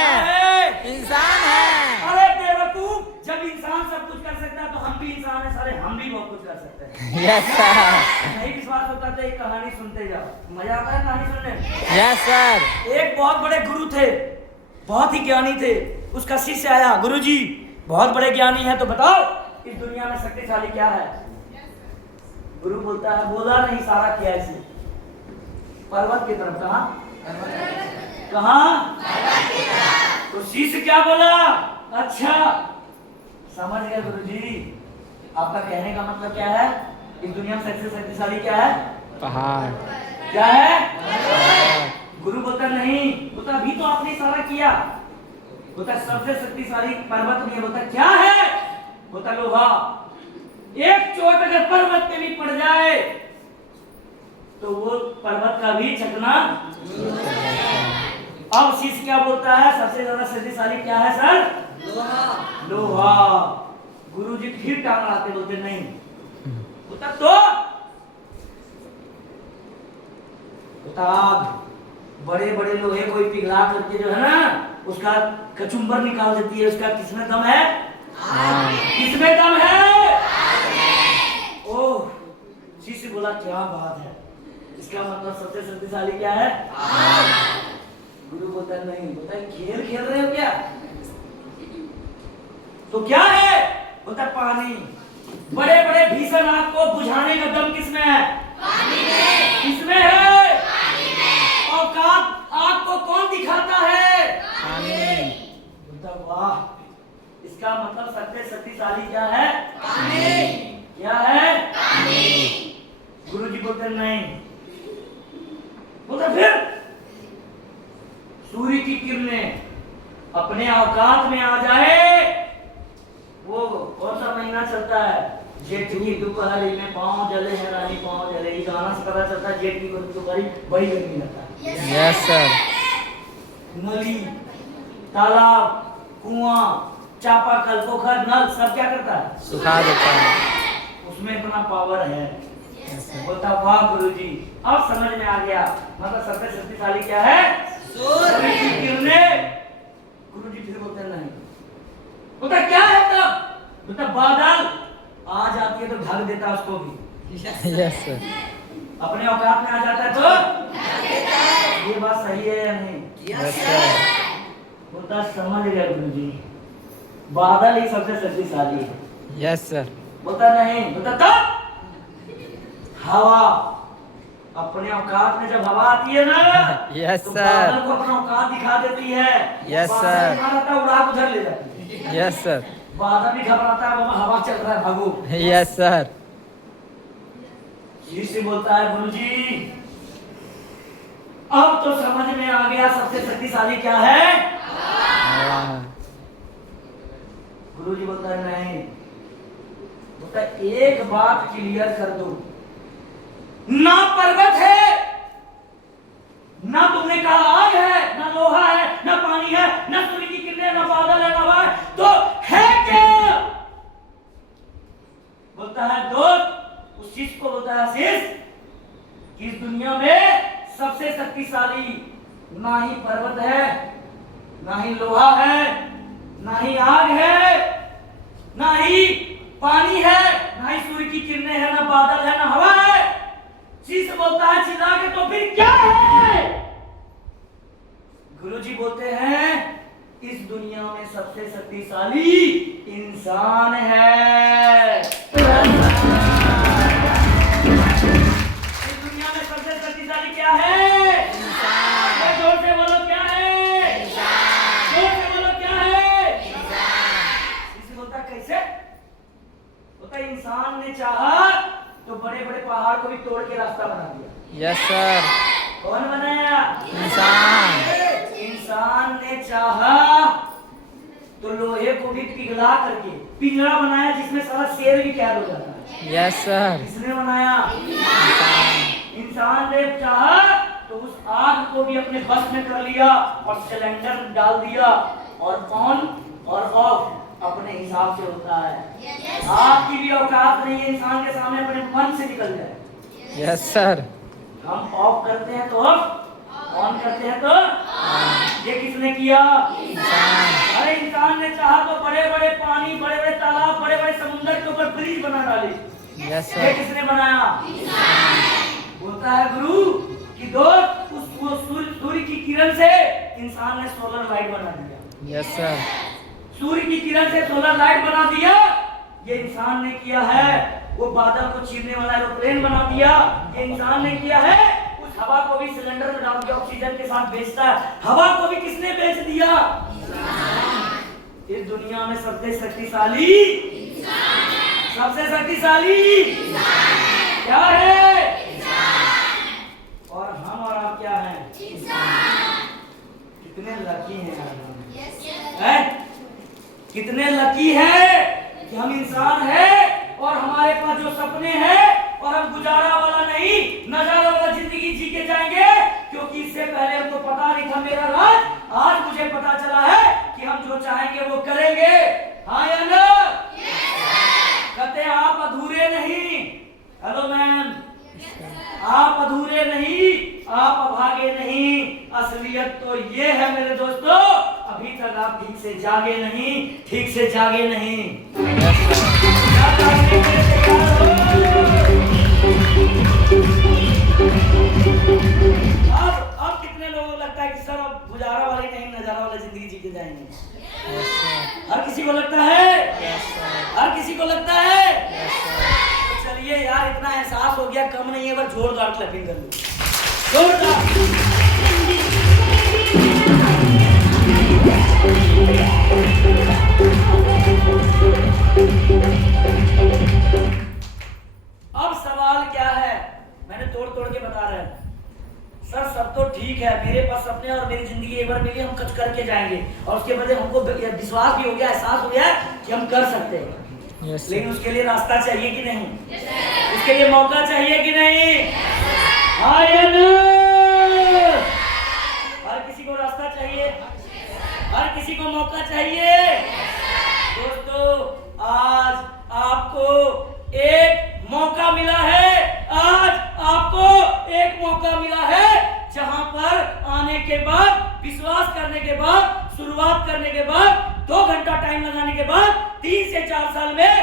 इंसान है। अरे बेवकूफ, जब इंसान सब कुछ कर सकता है तो हम भी इंसान है सारे, हम भी बहुत कुछ कर सकते हैं। Yes sir. नहीं विश्वास होता तो एक कहानी सुनते जाओ, मजा आता है कहानी सुनने में। Yes sir. एक बहुत बड़े गुरु थे, बहुत ही ज्ञानी थे। उसका शिष्य आया, गुरुजी बहुत बड़े ज्ञानी है, तो बताओ इस दुनिया में शक्तिशाली क्या है? गुरु बोलता है, बोला नहीं सारा किया ऐसे पर्वत की तरफ। कहाँ? तो शिष्य क्या बोला? अच्छा समझ गए गुरुजी, आपका कहने का मतलब क्या है? इस दुनिया में सबसे शक्तिशाली क्या है? पहाड़। क्या है? गुरु बोलता नहीं, बोलता अभी तो आपने इशारा किया, बोलता सबसे शक्तिशाली पर्वत नहीं है। बोलता क्या है? बोलता लोहा। एक चोट अगर पर्वत पे भी पड़ जाए तो वो पर्वत का भी चकना। अब शिष्य क्या बोलता है? सबसे ज्यादा शक्तिशाली क्या है सर? लोहा। लोहा। गुरुजी फिर टांग अड़ाते, बोलते नहीं। बोलता तो आग, बड़े बड़े लोहे को पिघला करके जो है ना उसका कचुम्बर निकाल देती है। उसका किसमें दम है? किसमें दम है? ओह, बोला क्या बात है, इसका मतलब सबसे शक्तिशाली क्या है? गुरु बोलता है नहीं, बोलता है खेल खेल रहे हो क्या? तो क्या है? बोलता है पानी। बड़े बड़े भीषण आग को बुझाने का दम किसमें है? पानी में। किसमें है? पानी में। औकात आग को कौन दिखाता है? पानी। बोलता वाह, इसका मतलब सबसे शक्तिशाली क्या है? पानी। क्या है? पानी। गुरुजी बोलते नहीं, बोलता फिर सूर्य की किरणें अपने औकात में आ जाए, वो कौन सा महीना चलता है? जेठ की दोपहरी में पाँव जले हैं रानी पाँव जले, ये गाना से पता चलता है जेठ की दोपहरी बड़ी गर्मी लगता है। Yes sir. नली, तालाब, कुआं, चापाकल, पोखर, नल सब क्या करता है? सुखा देता है। उसमें इतना पावर है। बोलता वाह गुरुजी, अब समझ में आ गया, मतलब सबसे शक्तिशाली क्या है? सूर्य की किरणें। गुरुजी फिर बोलते नहीं, बोलता क्या है तब? बोलता बादल आ जाती है तो ढक देता है उसको भी। Yes sir. अपने औकात में आ जाता है तो ढक देता है। ये बात सही है या नहीं? Yes sir. बोलता समझ गया गुरुजी, बादल ही सबसे शक्तिशाली है। Yes sir. बोलता नहीं, बोलता तब हवा। अपने औकात में जब हवा आती है ना, यस तो सर। बादल को अपना औकात दिखा देती है। यस बादल सर। घबराता है, उड़ा के उधर ले जाती है। Yes sir. बादल भी घबराता है, बाबा हवा चल रहा है भागो। Yes sir. शिष्य बोलता है गुरुजी, अब तो समझ में आ गया सबसे शक्तिशाली क्या है? गुरुजी बोलता है नहीं, बोलता है एक बात क्लियर कर दो, ना पर्वत है, ना तुमने कहा आग है, ना लोहा है, ना पानी है, ना सूर्य की किरणें, ना बादल है, ना हवा है, तो है क्या? बोलता है दोस्त, उस चीज को बोलता है आशीष कि इस दुनिया में सबसे शक्तिशाली ना ही पर्वत है, ना ही लोहा है, ना ही आग है, ना ही पानी है, ना ही सूर्य की किरणें है, ना बादल है, ना हवा है। शिष्य बोलता है चिल्ला के तो फिर क्या है? गुरुजी बोलते हैं इस दुनिया में सबसे शक्तिशाली इंसान है। इस दुनिया में सबसे शक्तिशाली क्या है? इंसान। जोर से बोलो क्या है? इंसान। जोर से बोलो क्या है? इंसान। शिष्य बोलता कैसे? बोलता इंसान ने चाहा तो बड़े बड़े पहाड़ को भी तोड़ के रास्ता बना दिया। Yes sir. कौन बनाया? इंसान। इंसान ने चाहा तो लोहे को भी पिघला करके पिंजरा बनाया जिसमें सारा शेर भी कैद हो जाता है। Yes sir. किसने बनाया? इंसान। इंसान ने चाहा तो उस आग को भी अपने बस में कर लिया और सिलेंडर डाल दिया और ऑन और ऑफ अपने हिसाब से होता है। आपकी भी औकात नहीं है इंसान के सामने अपने मन से निकल जाए। Yes sir. हम ऑफ करते हैं तो ऑफ, ऑन करते हैं तो ये किसने किया? इंसान। अरे इंसान ने चाहा तो बड़े बड़े पानी, बड़े बड़े तालाब, बड़े बड़े समुद्र के ऊपर ब्रिज बना डाले। यस ये सर। किसने बनाया? बोलता है गुरु कि दोस्त उस सूर्य की किरण से इंसान ने सोलर लाइट बना दिया। Yes sir. सूर्य की किरण से सोलर लाइट बना दिया, ये इंसान ने किया है। वो बादल को चीरने वाला एरोप्लेन बना दिया, ये इंसान ने किया है। उस हवा को भी सिलेंडर में डाल के ऑक्सीजन के साथ बेचता है, हवा को भी किसने बेच दिया? इस दुनिया में सबसे शक्तिशाली सबसे शक्तिशाली क्या है? और हम और आप क्या हैं? कितने लकी हैं? कितने लकी है कि हम इंसान हैं और हमारे पास जो सपने हैं और हम गुजारा वाला नहीं नजारा वाला जिंदगी जी के जाएंगे, क्योंकि इससे पहले हमको पता नहीं था मेरा राज। आज मुझे पता चला है कि हम जो चाहेंगे वो करेंगे। हाँ या ना? कहते हैं आप अधूरे नहीं। हेलो मैम, आप अधूरे नहीं, आप अभागे नहीं। असलियत तो ये है मेरे दोस्तों, अभी तक आप ठीक से जागे नहीं, ठीक से जागे नहीं। क्या जागने के लिए तैयार हो? गुजारा वाली नहीं, नजारा वाला जिंदगी जी के जाएंगे। Yes sir. हर किसी को लगता है, यस सर। हर किसी को लगता है। Yes sir. तो चलिए यार, इतना एहसास हो गया, कम नहीं है, बस जोरदार क्लैपिंग कर लो, जोरदार। अब सवाल क्या है, मैंने तोड़ तोड़ के बता रहा हूं। सर सब तो ठीक है, मेरे पास सपने और मेरी जिंदगी एक बार मिली, हम कुछ करके जाएंगे और उसके बाद हमको विश्वास भी हो गया, एहसास हो गया कि हम कर सकते हैं। यस लेकिन उसके लिए रास्ता चाहिए कि नहीं? उसके लिए मौका चाहिए कि नहीं? हाँ या ना? हर किसी को रास्ता चाहिए, हर किसी को मौका चाहिए। दोस्तों आज आपको एक मौका मिला है, आज आपको एक मौका मिला है, जहां पर आने के बाद, विश्वास करने के बाद, शुरुआत करने के बाद, 2 घंटा टाइम लगाने के बाद 3 से 4 साल में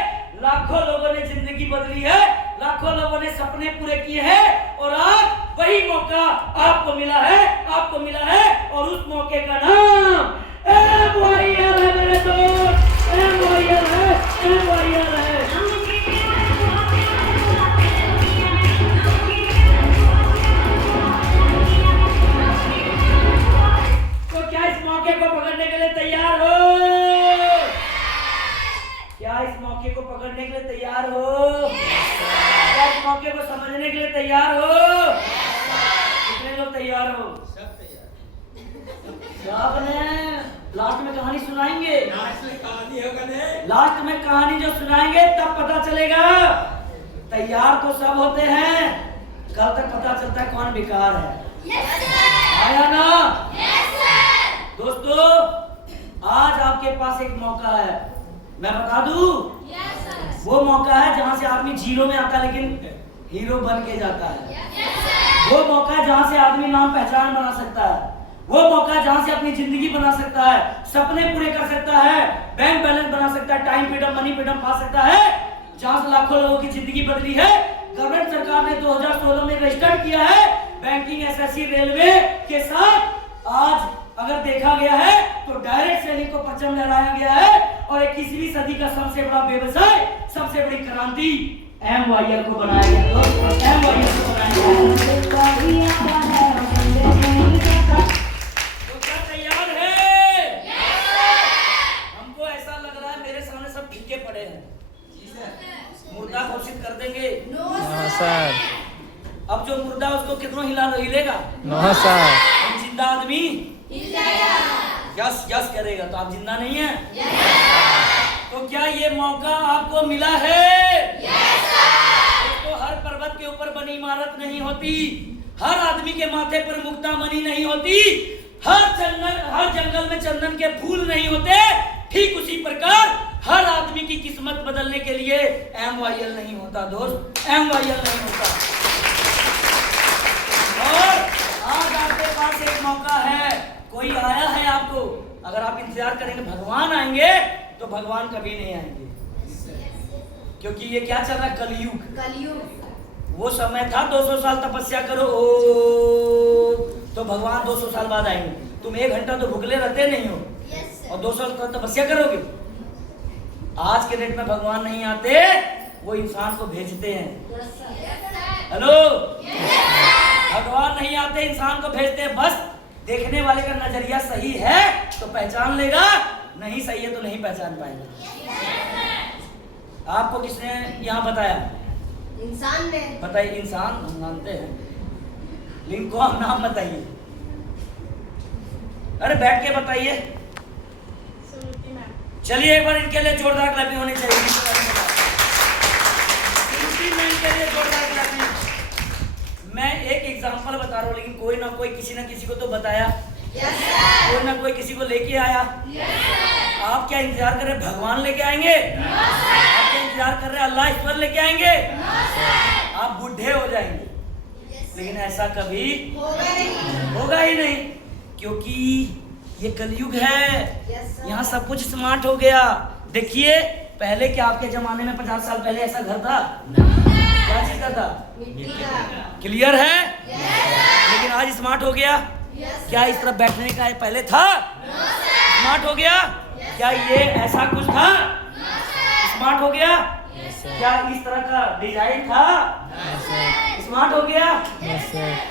लाखों लोगों ने जिंदगी बदली है, लाखों लोगों ने सपने पूरे किए हैं और आज वही मौका आपको मिला है, आपको मिला है। और उस मौके का नाम MYL है मेरे दोस्त, MYL है, MYL है। तो क्या इस मौके को पकड़ने के लिए तैयार हो? क्या इस मौके को पकड़ने के लिए तैयार हो? क्या इस मौके को समझने के लिए तैयार हो? कितने लोग तैयार हो? सब तैयार। सब ने लास्ट में कहानी सुनाएंगे, लास्ट में कहानी होगा ने। लास्ट में कहानी जो सुनाएंगे तब पता चलेगा। तैयार तो सब होते हैं, कल तक पता चलता है कौन बेकार है। आया ना? दोस्तों आज आपके पास एक मौका है, मैं बता दूं, वो मौका है जहां से आदमी जीरो में आता है लेकिन हीरो बन के जाता है। वो मौका है जहां से आदमी नाम पहचान बना सकता है। वो मौका है जहां से अपनी जिंदगी बना सकता है, सपने पूरे कर सकता है, बैंक बैलेंस बना सकता है, टाइम फ्रीडम, मनी फ्रीडम पा सकता है, जहां से लाखों लोगों की जिंदगी बदली है। गवर्नमेंट सरकार ने 2016 में रजिस्टर किया है बैंकिंग, एसएससी, रेलवे के साथ। आज अगर देखा गया है तो डायरेक्ट सेलिंग को परचम लहराया गया है और 21वीं सदी का सबसे बड़ा व्यवसाय, सबसे बड़ी क्रांति MYL को बनाया गया। MYL को बनाया गया। तो क्या तैयार है? हमको ऐसा लग रहा है मेरे सामने सब फीके पड़े हैं, मुर्दा घोषित कर देंगे। No sir. अब जो मुर्दा उसको कितना हिलेगा? No sir. हम जिंदा आदमी यस यस करेगा तो आप जिंदा नहीं है। तो क्या ये मौका आपको मिला है? तो हर पर्वत के ऊपर बनी इमारत नहीं होती, हर आदमी के माथे पर मुक्ता मणि नहीं होती, हर जंगल में चंदन के फूल नहीं होते। ठीक उसी प्रकार हर आदमी की किस्मत बदलने के लिए MYL नहीं होता दोस्त, MYL नहीं होता। और आज आपके पास एक मौका है, कोई आया है आपको, अगर आप इंतजार करेंगे भगवान आएंगे तो भगवान कभी नहीं आएंगे, क्योंकि ये क्या चल रहा है, कलयुग। वो समय था 200 साल तपस्या करो तो भगवान 200 साल बाद आएंगे। तुम 1 घंटा तो भुखले रहते नहीं हो और 200 साल तपस्या करोगे। आज के डेट में भगवान नहीं आते, वो इंसान को भेजते हैं। हेलो, भगवान नहीं आते, इंसान को भेजते हैं। बस देखने वाले का नजरिया सही है तो पहचान लेगा, नहीं सही है तो नहीं पहचान पाएगा। आपको किसने यहाँ बताया? इंसान ने बताइए। इंसान हम मानते हैं, लेकिन कौन नाम बताइए? अरे बैठ के बताइए। चलिए एक बार इनके लिए जोरदार क्लैपिंग होनी चाहिए। के लिए जोरदार क्लैपिंग। मैं एक एग्जांपल बता रहा हूँ, लेकिन कोई ना कोई किसी ना किसी को तो बताया, कोई ना कोई किसी को लेके आया। आप क्या इंतजार कर रहे हैं भगवान लेके आएंगे? आप क्या इंतजार कर रहे हैं अल्लाह ईश्वर लेके आएंगे? आप बूढ़े हो जाएंगे, लेकिन ऐसा कभी होगा ही नहीं, क्योंकि ये कलयुग है। यहाँ सब कुछ स्मार्ट हो गया। देखिए पहले क्या आपके जमाने में 50 साल पहले ऐसा घर था? क्या चीज का था? क्लियर है? लेकिन आज स्मार्ट हो गया। क्या इस तरह बैठने का पहले था? स्मार्ट हो गया? क्या ये ऐसा कुछ था? स्मार्ट हो गया? क्या इस तरह का डिजाइन था? स्मार्ट हो गया?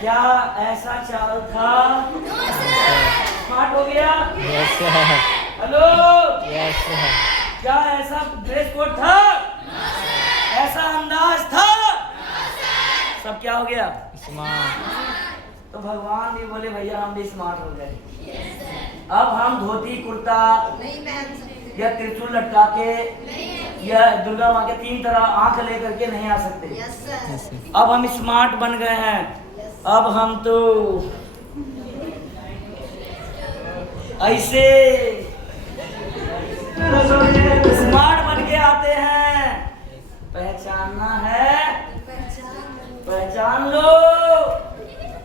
क्या ऐसा चाल था? स्मार्ट हो गया? हेलो, क्या ऐसा ड्रेस कोड था? ऐसा अंदाज था? सब क्या हो गया? तो भगवान भी बोले भैया हम भी स्मार्ट हो गए। अब हम धोती कुर्ता नहीं पहन सकते। या त्रिशूल लटका के या दुर्गा माँ के 3 तरह आंख लेकर के नहीं आ सकते। Yes sir. अब हम स्मार्ट बन गए हैं। अब हम तो ऐसे स्मार्ट बन के आते हैं। पहचानना है, पहचान लो,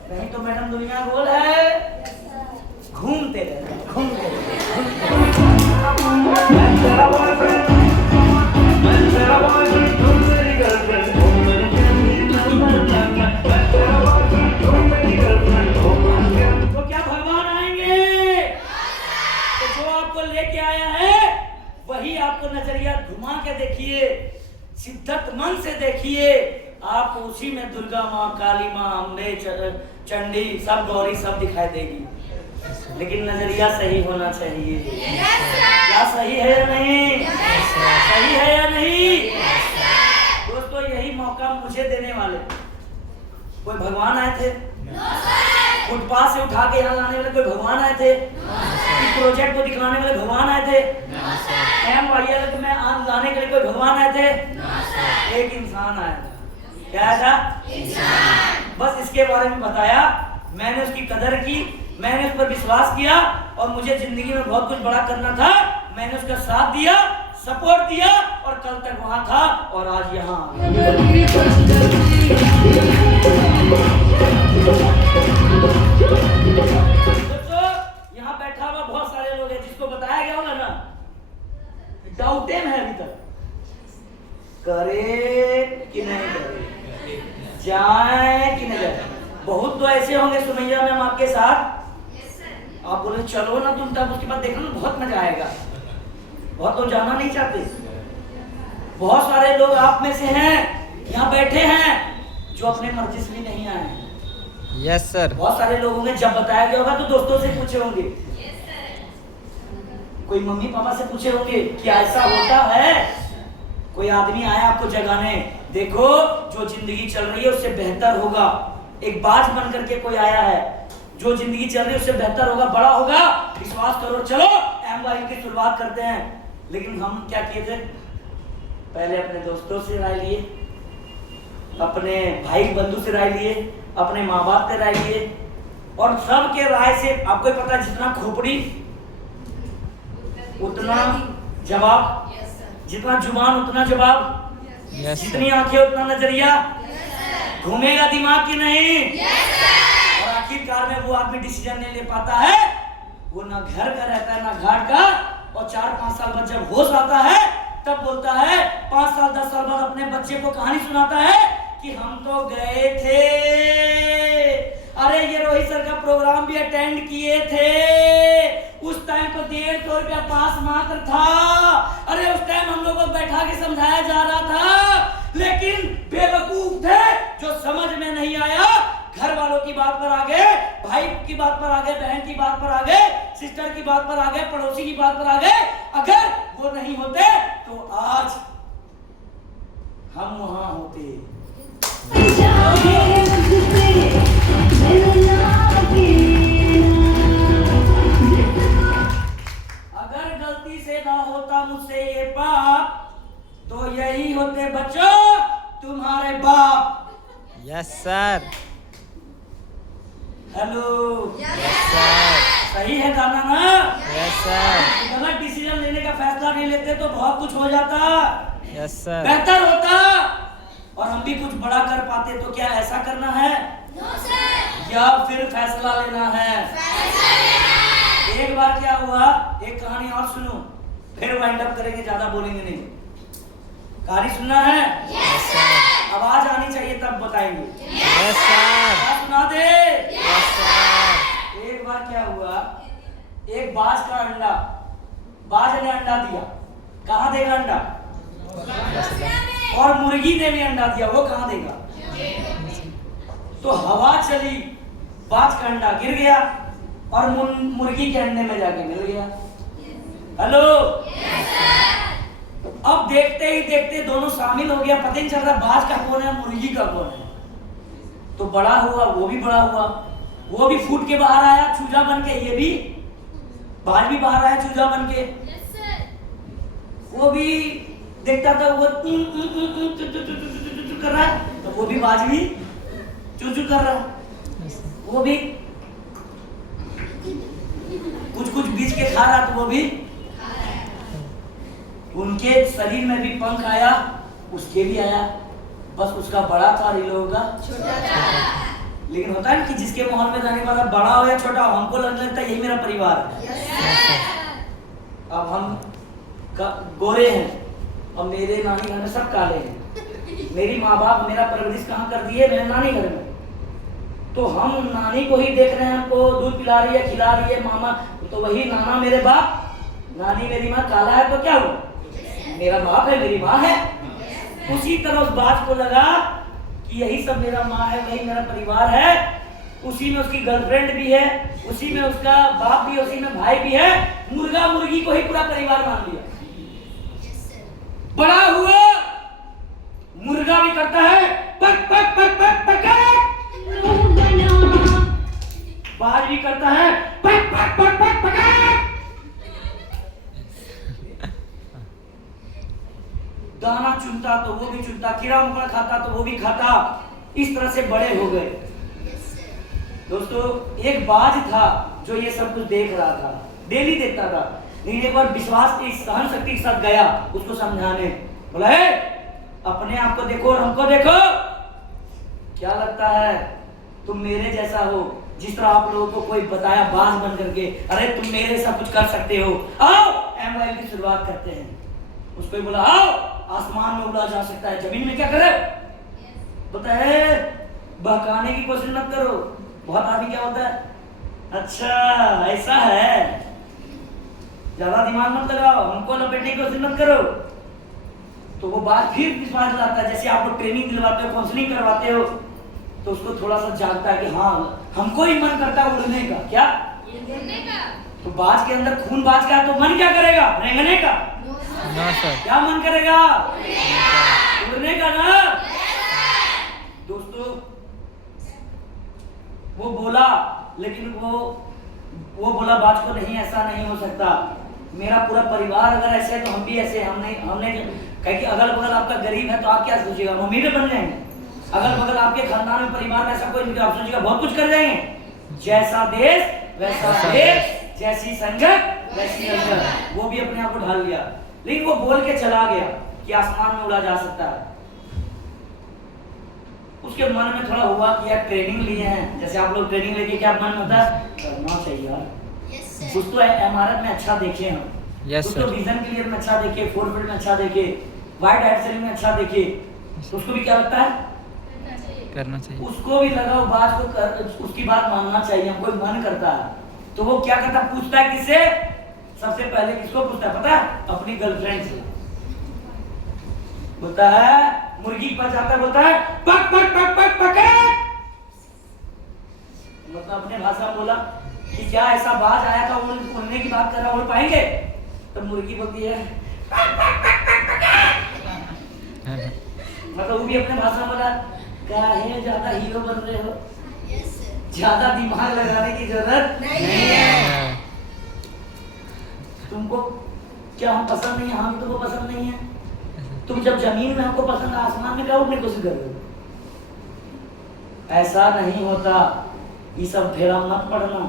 नहीं तो मैडम दुनिया गोल है। घूमते रहे, घूमते तो क्या भगवान आएंगे तो जो आपको लेके आया है वही आपको नजरिया घुमा के देखिए, सिद्धत मन से देखिए, आपको उसी में दुर्गा माँ, काली माँ, अम्बे, चंडी, सब गौरी सब दिखाई देगी। लेकिन नजरिया सही होना चाहिए। क्या सही है या नहीं? सही है या नहीं? दोस्तों यही मौका मुझे देने वाले कोई भगवान आए थे? फुटपाथ से उठा के यहाँ लाने वाले कोई भगवान आए थे? प्रोजेक्ट को दिखाने वाले भगवान आए थे? MYL में आज लाने के लिए कोई भगवान आए थे? एक इंसान आया था। क्या आया था? बस इसके बारे में बताया, मैंने उसकी कदर की, मैंने उस पर विश्वास किया और मुझे जिंदगी में बहुत कुछ बड़ा करना था। मैंने उसका साथ दिया, सपोर्ट दिया और कल तक वहां था और आज यहाँ। दोस्तों यहाँ बैठा हुआ बहुत सारे लोग हैं जिसको बताया गया होगा ना, डाउटे में है अभी तक, करे कि नहीं करे, जाए कि नहीं जाए। बहुत तो ऐसे होंगे सुमैया मैम आपके साथ, आप बोले चलो ना तुम, तब उसके बाद देखना ना बहुत मजा आएगा। बहुत लोग जाना नहीं चाहते। बहुत सारे लोग आप में से हैं यहाँ बैठे हैं जो अपने मर्जी से भी नहीं आए हैं। Yes sir. बहुत सारे लोग होंगे जब बताया गया होगा तो दोस्तों से पूछे होंगे, कोई मम्मी पापा से पूछे होंगे कि ऐसा होता है। कोई आदमी आया आपको जगाने, देखो जो जिंदगी चल रही है उससे बेहतर होगा। एक बाज बन करके कोई आया है, जो जिंदगी चल रही है उससे बेहतर होगा, बड़ा होगा, विश्वास करो। चलो MYL की शुरुआत करते हैं। लेकिन हम क्या किए थे? पहले अपने दोस्तों से राय लिए, अपने भाई बंधु से राय लिए, अपने माँ बाप से राय लिए और सबके राय से आपको पता है जितना खोपड़ी उतना जवाब, जितना जुबान उतना जवाब, जितनी आंखें उतना नजरिया। घूमेगा दिमाग की नहीं? और आखिरकार में वो आदमी डिसीजन नहीं ले पाता है, वो ना घर का रहता है ना घाट का। और 4-5 साल बाद जब होश आता है तब बोलता है, 5 साल 10 साल बाद अपने बच्चे को कहानी सुनाता है कि हम तो गए थे, अरे ये रोहित सर का प्रोग्राम भी अटेंड किए थे, उस टाइम तो 150 रुपया पास मात्र था, अरे उस टाइम हम लोगों को बैठा के समझाया जा रहा था। लेकिन बेवकूफ थे जो समझ में नहीं आया। घर वालों की बात पर आ गए, भाई की बात पर आ गए, बहन की बात पर आ गए, सिस्टर की बात पर आ गए, पड़ोसी की बात पर आ गए। अगर वो नहीं होते तो आज हम वहां होते। अगर गलती से ना होता मुझसे ये पाप तो यही होते बच्चों तुम्हारे बाप। Yes sir. Hello, yes sir. सही है गाना ना? Yes sir. गलत डिसीजन लेने का फैसला नहीं लेते तो बहुत कुछ हो जाता, यस सर। बेहतर होता और हम भी कुछ बड़ा कर पाते। तो क्या ऐसा करना है या फिर फैसला लेना है? एक बार क्या हुआ, एक कहानी और सुनो, फिर वाइंड अप करेंगे, ज्यादा बोलेंगे नहीं। कहानी सुनना है? Yes sir. आवाज आनी चाहिए तब बताएंगे। Yes sir. सुना दे। Yes sir. एक बार एक बाज का अंडा, बाज ने अंडा दिया, कहाँ देगा अंडा? और मुर्गी ने भी अंडा दिया, वो कहाँ देगा? तो हवा चली, बाज का अंडा गिर गया और मुर्गी के अंडे में जाके मिल गया। हेलो, अब देखते ही देखते दोनों शामिल हो गया, पता नहीं चल रहा बाज का कौन है मुर्गी का कौन है। तो बड़ा हुआ, वो भी बड़ा हुआ, वो भी फूट के बाहर आया चूजा बन के, ये भी बाज भी बाहर आया चूजा बन के। वो भी देखता था वो कर रहा है, तो वो भी बाज भी चू कर रहा है, वो भी कुछ बीच के खा रहा, तो वो भी। उनके शरीर में भी पंख आया, उसके भी आया, बस उसका बड़ा था और इन लोगों का छोटा। लेकिन होता है ना कि जिसके माहौल में जाने वाला बड़ा हो या छोटा, हमको लगता है यही मेरा परिवार है। अब हम गोरे हैं और मेरे नानी घर में सब काले हैं। मेरी माँ बाप मेरा परवरिश कहाँ कर दिए? मेरे नानी घर में। तो हम नानी को ही देख रहे हैं, हमको दूध पिला रही है, खिला रही है मामा, तो वही नाना मेरे बाप, नानी मेरी माँ। काला है तो क्या हुआ? मेरा बाप है, मेरी माँ है। उसी तरह उस बात को लगा कि यही सब मेरा माँ है, वही मेरा परिवार है। उसी में उसकी गर्लफ्रेंड भी है, उसी में उसका बाप भी है, उसी में भाई भी है। मुर्गा मुर्गी को ही पूरा परिवार मान लिया। बड़ा हुआ, मुर्गा भी करता है पक पक पक पक पक, बाज भी करता है पक पक पक पक पक। दाना चुनता तो वो भी चुनता, कीड़ा मकोड़ा खाता तो वो भी खाता। इस तरह से बड़े हो गए। दोस्तों, एक बाज था जो ये सब कुछ देख रहा था, डेली देखता था। लेकिन एक बार विश्वास की सहन शक्ति के साथ गया उसको समझाने, बोला है अपने आप को देखो और हमको देखो, क्या लगता है तुम मेरे जैसा हो? जिस तरह आप लोगों को कोई बताया बाज बन करके, अरे तुम मेरे सब कुछ कर सकते हो, आओ एमवाइल की शुरुआत करते हैं। उसको बोला आओ, आसमान में उड़ा जा सकता है, जमीन में क्या करे? बोलता है बहकाने की कोशिश मत करो। बहुत आदमी क्या होता है, अच्छा ऐसा है, ज्यादा दिमाग मत लगाओ, हमको लपेटने की कोशिश मत करो। तो वो बात फिर विश्वास दिलाता है। जैसे आप लोग ट्रेनिंग दिलवाते हो, काउंसलिंग करवाते हो, तो उसको थोड़ा सा जागता है कि हाँ हमको ही मन करता है उड़ने का। क्या? तो बाज के अंदर खून बाज का, तो मन क्या करेगा? रेंगने का। क्या मन करेगा? उड़ने का ना। दोस्तों, वो बोला, लेकिन वो बोला बाज को, नहीं ऐसा नहीं हो सकता, मेरा पूरा परिवार अगर ऐसे है तो हम भी ऐसे। हमने कहे कि अगल बगल आपका गरीब है तो आप क्या सोचिएगा? अमीर बन जाएंगे। अगल बगल आपके खानदान में परिवार में ऐसा कोई, आप सोचिएगा बहुत कुछ कर जाएंगे। जैसा देश वैसा देश, जैसी संगत वैसी रंगत। वो भी अपने आप को ढाल लिया, लेकिन वो बोल के चला गया कि आसमान में उड़ा जा सकता है। उसके मन में थोड़ा हुआ कि यार ट्रेनिंग लिए हैं, जैसे आप लोग ट्रेनिंग लेके क्या मन होता है, करना चाहिए यार। कुछ तो इमारत में अच्छा देखे हम, कुछ तो विजन क्लियर में अच्छा देखे, 4 फीट में अच्छा देखे, वाइड हाइट सेलिंग में अच्छा देखे, तो उसको भी क्या लगता है? करना चाहिए। उसको भी लगा वो बात को उसकी बात मानना चाहिए, हमको मन करता है। तो वो क्या करता, पूछता है किससे? सबसे पहले किसको पूछता है पता है? अपनी गर्लफ्रेंड से। बोलता है मुर्गी के पास जाता है, बोलता है पक पक पक पक पक। मतलब अपने भाषा में बोला कि क्या ऐसा बाज आया था उड़ने की बात कर रहा, उड़ पाएंगे? तो मुर्गी बोलती है पक पक पक पक पक। मतलब वो भी अपने भाषा में बोला, क्या है ज्यादा हीरो बन रहे हो, ज्यादा दिमाग लगाने की जरूरत नहीं है। तुमको क्या हम पसंद नहीं है? हम तुमको पसंद नहीं है। तुम जब जमीन में हमको पसंद है, आसमान में क्या उड़ने की कोशिश कर रहे हो? ऐसा नहीं होता, ये सब फेरा मत पड़ना।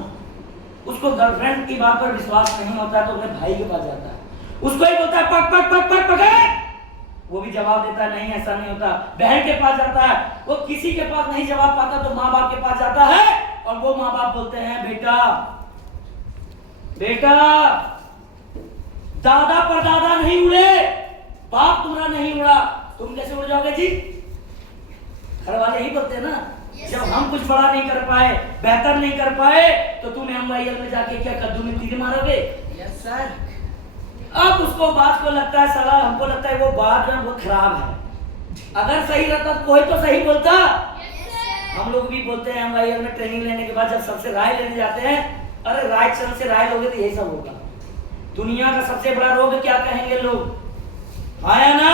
उसको गर्लफ्रेंड की बात पर विश्वास नहीं होता तो अपने भाई के पास जाता है, उसको ही बोलता है पक पक पक पक पक। वो भी जवाब देता है नहीं ऐसा नहीं होता। बहन के पास जाता है, वो किसी के पास नहीं जवाब पाता तो माँ बाप के पास जाता है, और वो माँ बाप बोलते हैं बेटा बेटा दादा पर दादा नहीं उड़े, बाप तुम्हारा नहीं उड़ा, तुम कैसे उड़ जाओगे जी? घर वाले यही बोलते हैं ना, जब हम कुछ बड़ा नहीं कर पाए, बेहतर नहीं कर पाए, तो तुम MYL में जाके क्या कद्दू में तीर मारोगे? Yes sir. अब उसको बात को लगता है साला, हमको लगता है वो बात जो है वो खराब है। अगर सही रहता तो कोई तो सही बोलता। हम लोग भी बोलते हैं MYL में ट्रेनिंग लेने के बाद जब सबसे राय लेने जाते हैं, अरे राइट चल से राय लोगे तो यही सब होगा। दुनिया का सबसे बड़ा रोग क्या कहेंगे लोग? आया ना?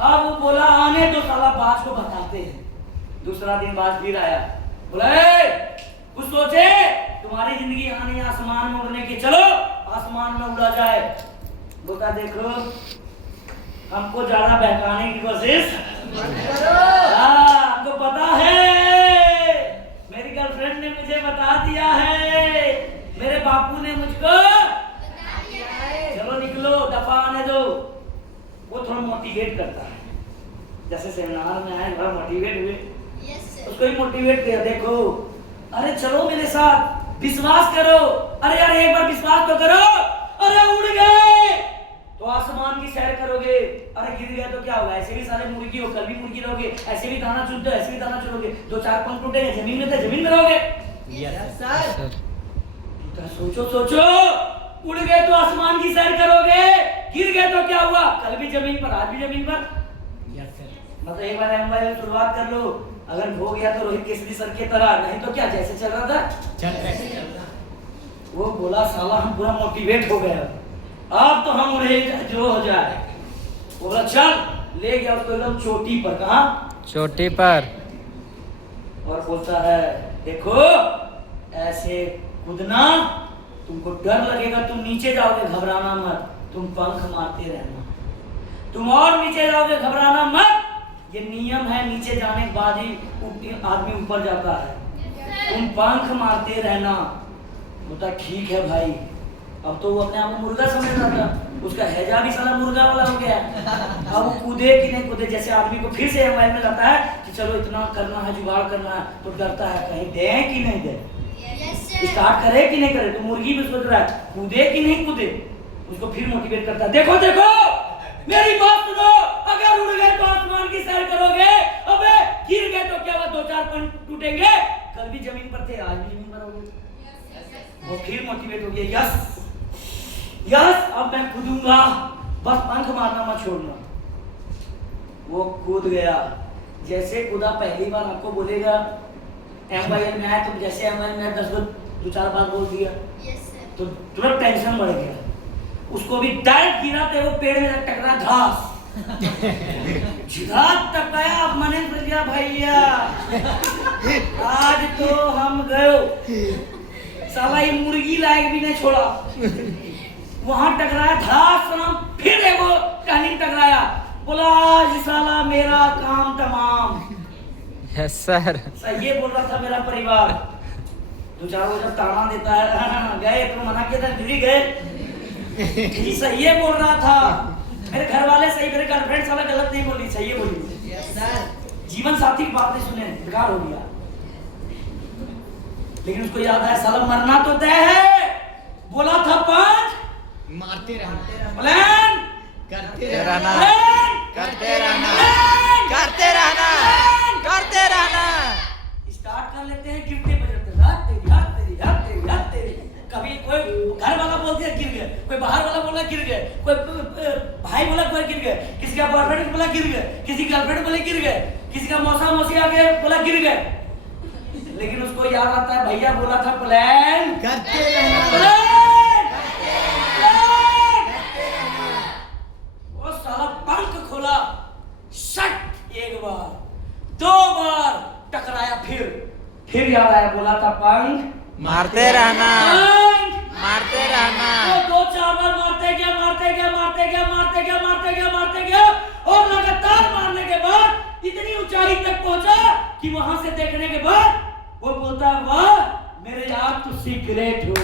अब वो बोला आने तो साला बाज को बताते हैं। दूसरा दिन बाज फिर आया, बोला कुछ सोचे, तुम्हारी जिंदगी आने आसमान में उड़ने की, चलो आसमान में उड़ा जाए। बोलता देखो हमको ज्यादा बहकाने की कोशिश हमको पता है, मेरी गर्लफ्रेंड ने मुझे बता दिया है, मेरे बापू ने मुझको चलो निकलो दफा आने दो। वो थोड़ा मोटिवेट करता है, जैसे सेमिनार में आए थोड़ा मोटिवेट हुए, उसको ही मोटिवेट किया, देखो अरे चलो मेरे साथ, विश्वास करो, अरे यार एक बार विश्वास तो करो, अरे उड़ गए तो आसमान की सैर करोगे, अरे गिर गए तो क्या होगा, ऐसे भी सारे मुर्गी हो, कल भी मुर्गी रहोगे, ऐसे भी दाना चुनते हो, ऐसे भी दाना चुनोगे, दो चार पंख टूटेंगे, जमीन में तो जमीन में रहोगे। Yes sir. सोचो सोचो, उड़ गए तो आसमान की सैर करोगे, गिर गए तो क्या हुआ, कल भी जमीन पर आज भी जमीन पर। Yes sir. मतलब एक बार MYL शुरुआत कर लो, अगर हो गया तो रोहित केसरी सर की तरह, नहीं तो क्या जैसे चल रहा था चल रहा। वो बोला साला हम पूरा मोटिवेट हो गए, अब तो हम उड़े जो हो जाए। बोला चल, ले गया उसको एकदम चोटी पर, कहा चोटी पर, और बोलता है देखो ऐसे कूदना, तुमको डर लगेगा, तुम नीचे जाओगे घबराना मत, तुम पंख मारते रहना, तुम और नीचे जाओगे घबराना मत, ये नियम है, नीचे जाने के बाद ही आदमी ऊपर जाता है, तुम पंख मारते रहना। बोलता ठीक है भाई। अब तो वो अपने आप को मुर्गा समझ रहा था, उसका हैजा भी साला मुर्गा वाला हो गया। अब वो कूदे कि नहीं कूदे, जैसे आदमी को फिर से MYL में लगता है कि चलो इतना करना है, जुगाड़ करना है, तो डरता है कहीं दे कि नहीं दे, स्टार्ट करे कि नहीं करे, तो मुर्गी भी सोच रहा है कूदे कि नहीं कूदे, उसको फिर मोटिवेट करता है, देखो देखो मेरी बात सुनो, अगर उड़ गए तो आसमान की सैर करोगे, अबे गिर गए तो क्या हुआ, दो चार पंख टूटेंगे, कल भी जमीन पर थे आज भी जमीन पर होगे। वो फिर मोटिवेट हो गया, यस यस अब मैं कूदूंगा, बस पंख मारना मत छोड़ना। वो कूद गया, जैसे कूदा पहली बार आपको बोलेगा MYL में आया, तो जैसे MYL में 10 दो चार बार बोल दिया तो तुरंत टेंशन बढ़ गया, उसको भी डायरेक्ट गिरा तो वो पेड़ में टकरा, घास टकराया, अब मने गया भैया आज तो हम गए, साला ये मुर्गी लायक भी नहीं छोड़ा, वहां टकराया घास ना, फिर वो टहनी टकराया, बोला आज साला मेरा काम तमाम। Yes sir. सही ये बोल रहा था मेरा परिवार, दो चार वो जब ताना देता है गए तो मना किया था, गिरी गए जी, सही ये बोल रहा था, मेरे घर वाले सही, मेरे गर्लफ्रेंड साला गलत नहीं बोली, सही बोली। Yes sir. जीवन साथी की बात नहीं सुने, बेकार हो गया, लेकिन उसको याद है साला मरना तो तय है, बोला था पंख मारते रहना, प्लान करते रहना, करते रहना, करते रहना, करते रहना। स्टार्ट कर लेते हैं, गिरते बजते रात तेरी रात तेरी रात तेरी रात तेरी, कभी कोई घर वाला बोल दिया गिर गए, कोई बाहर वाला बोला गिर गए, कोई भाई बोला कोई गिर गए, किसी का बॉयफ्रेंड बोला गिर गए, किसी गर्लफ्रेंड बोले गिर गए, किसी का मौसा मौसी आ गए बोला गिर गए, लेकिन उसको याद आता है भैया बोला था प्लान करते रहना, प्लान, वो साला पंख खोला, शट एक बार दो बार टकराया, फिर याद आया, बोला था पंख मारते रहना, पंख मारते रहना। वो दो चार बार मारते गया, मारते गया, मारते गया, मारते गया, मारते गया, मारते गया, और लगातार मारने के बाद इतनी ऊंचाई तक पहुंचा कि वहां से देखने के बाद वो बोलता वाह मेरे यार तू सीक्रेट हो।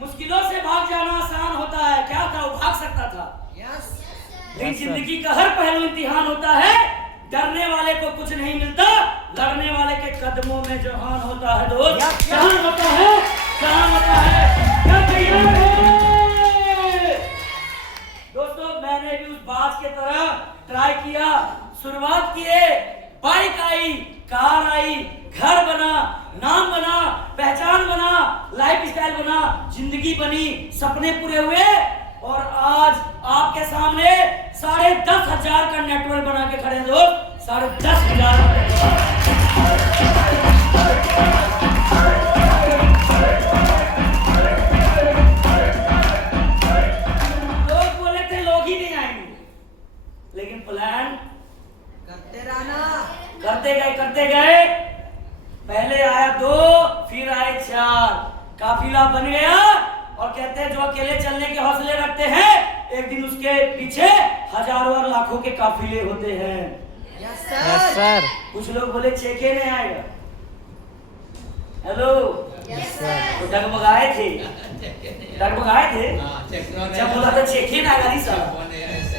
मुश्किलों से भाग जाना आसान होता है, क्या था वो भाग सकता था, लेकिन जिंदगी का हर पहलू इम्तिहान होता है, डरने वाले को कुछ नहीं मिलता, लड़ने वाले के कदमों में जहान होता है दोस्त, जहान होता है, जहान होता है। क्या तैयार है दोस्तों? मैंने भी उस बात की तरह ट्राई किया, शुरुआत किए, बाइक आई, कार आई, घर बना, नाम बना, पहचान बना, लाइफ स्टाइल बना, जिंदगी बनी, सपने पूरे हुए और आज आपके सामने 10,500 का नेटवर्क बना के खड़े हैं दोस्त। 10,500 लोग बोले थे लोग ही नहीं आएंगे, लेकिन प्लान करते रहना। करते गए। पहले आया 2, फिर आए 4, काफिला बन गया। और कहते हैं जो अकेले चलने के हौसले रखते हैं, एक दिन उसके पीछे हजारों और लाखों के काफिले होते हैं। Yes yes sir. सर। कुछ लोग बोले चेके नहीं आएगा। Hello, yes sir. तो डगमगाए थे, डगमगाए थे जब बोला था चेके ना आएगा नहीं साहब,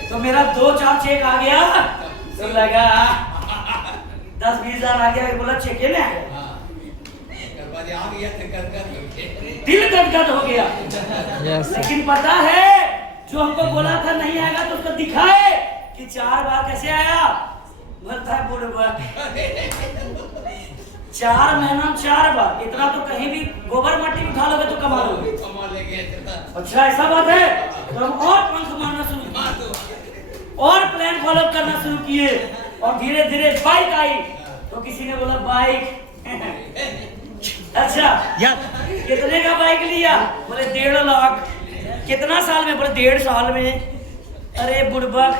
तो मेरा 2-4 चेक आ गया तो लगा 10-20 हजार आ गया, बोला चेके नहीं आएगा, दिल गदगद हो गया। Yes sir. लेकिन पता है जो हमको बोला था नहीं आएगा तो उसको दिखाए कि 4 बार कैसे आया। बोलता है बुढ़वा 4 महीना में 4 बार, इतना तो कहीं भी गोबर माटी उठा लोगे तो कमा लोगे। अच्छा ऐसा बात है, तो हम और पंख मारना शुरू किए और प्लान फॉलो करना शुरू किए और धीरे धीरे बाइक आई। तो किसी ने बोला बाइक अच्छा कितने का बाइक लिया? बोले 1.5 लाख। कितना साल में? बोले 1.5 साल में। अरे बुड़बक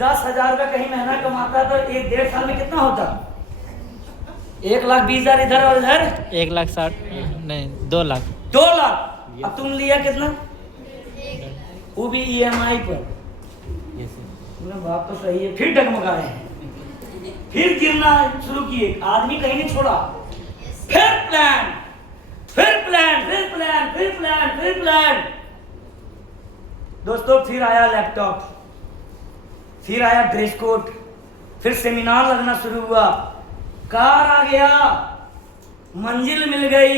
10,000 रुपये कहीं महीना कमाता तो 1.5 साल में कितना होता? 1,20,000 इधर और इधर 1,60,000 नहीं 2 लाख। 2 लाख। अब तुम लिया कितना? वो भी EMI पर। बात तो सही है। फिर डगमगाए हैं, फिर गिरना शुरू किए, आदमी कहीं नहीं छोड़ा। फिर प्लान, फिर प्लान, फिर प्लान, फिर प्लान, फिर प्लान। दोस्तों फिर आया लैपटॉप, फिर आया ड्रेस कोड, फिर सेमिनार लगना शुरू हुआ, कार आ गया, मंजिल मिल गई,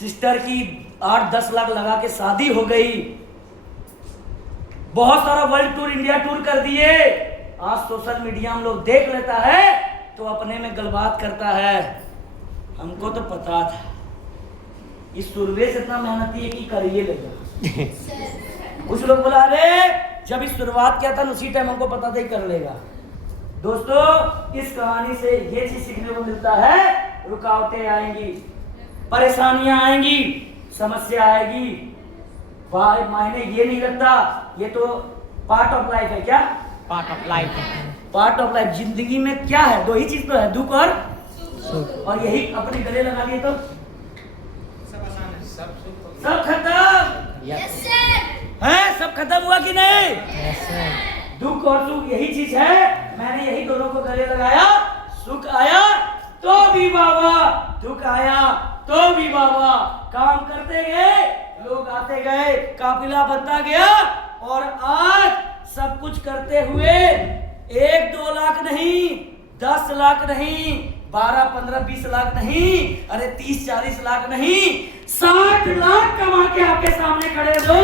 सिस्टर की 8-10 लाख लगा के शादी हो गई, बहुत सारा वर्ल्ड टूर, इंडिया टूर कर दिए। आज सोशल मीडिया में लोग देख लेता है तो अपने में गलबात करता है। हमको तो पता था इस शुरुए से इतना मेहनती है कि करिए लेगा। कुछ लोग बोला अरे जब इस शुरुआत किया था उसी टाइम हमको पता था ही कर लेगा। दोस्तों इस कहानी से ये चीज सीखने को मिलता है, रुकावटें आएंगी, परेशानियां आएंगी, समस्या आएगी, मायने ये नहीं लगता, ये तो पार्ट ऑफ लाइफ है। क्या part of life. Part of life. जिंदगी में क्या है? 2 ही चीज तो है, दुख और यही अपने गले लगा लिए तो सब खत्म यस सर। है। सब खत्म हुआ कि नहीं? Yes sir. दुख और सुख यही चीज है। मैंने यही दोनों को गले लगाया। सुख आया तो भी बाबा, दुख आया तो भी बाबा। काम करते गए, लोग आते गए, काफिला बनता गया और आज सब कुछ करते हुए 1-2 लाख नहीं, 10 लाख नहीं, 12, 15, 20 लाख नहीं, अरे 30, 40 लाख नहीं, 60 लाख कमा के आपके सामने खड़े हो।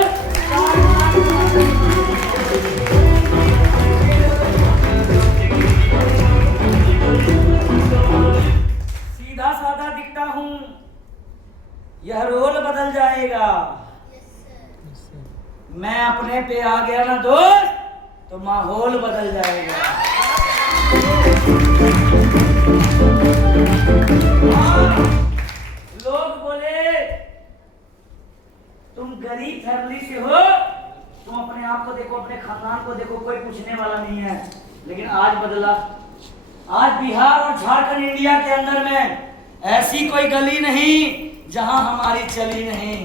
सीधा साधा दिखता हूं, यह रोल बदल जाएगा। मैं अपने पे आ गया ना दोस्त तो माहौल बदल जाएगा। लोग बोले तुम गरीब फैमिली से हो, तुम अपने आप को देखो, अपने खानदान को देखो, कोई पूछने वाला नहीं है। लेकिन आज बदला। आज बिहार और झारखंड इंडिया के अंदर में ऐसी कोई गली नहीं जहां हमारी चली नहीं।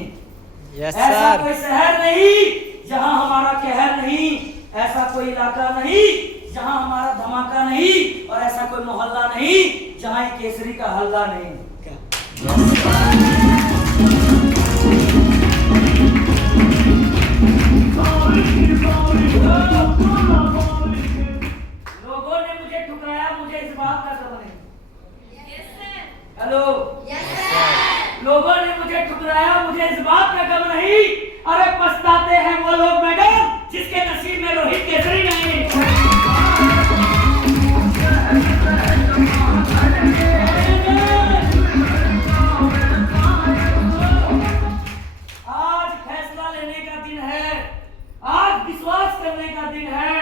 यस ऐसा सर। कोई शहर नहीं जहां हमारा कहर नहीं, ऐसा कोई इलाका नहीं जहां हमारा धमाका नहीं, और ऐसा कोई मोहल्ला नहीं जहां एक केसरी का हल्ला नहीं। लोगों ने मुझे ठुकराया, मुझे इस बात का गम नहीं। नहीं, अरे पछताते हैं वो लोग मैडम जिसके नसीब में रोहित केसरी नहीं। आज फैसला लेने का दिन है, आज विश्वास करने का दिन है,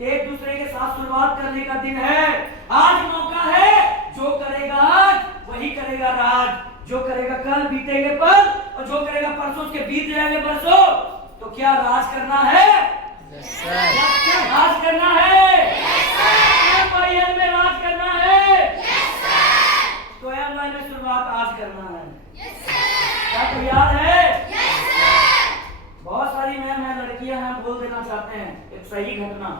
एक दूसरे के साथ शुरुआत करने का दिन है। आज मौका है, जो करेगा आज वही करेगा राज, जो करेगा कल बीतेंगे पल, और जो करेगा परसों के बीत जाएंगे परसों। तो क्या राज करना है? क्या राज करना है? एमआईएल में राज करना है? तो एमआईएल में शुरुआत आज करना है। क्या तैयार है? बहुत सारी मैम है, लड़कियां हैं, बोल देना चाहते हैं एक सही घटना,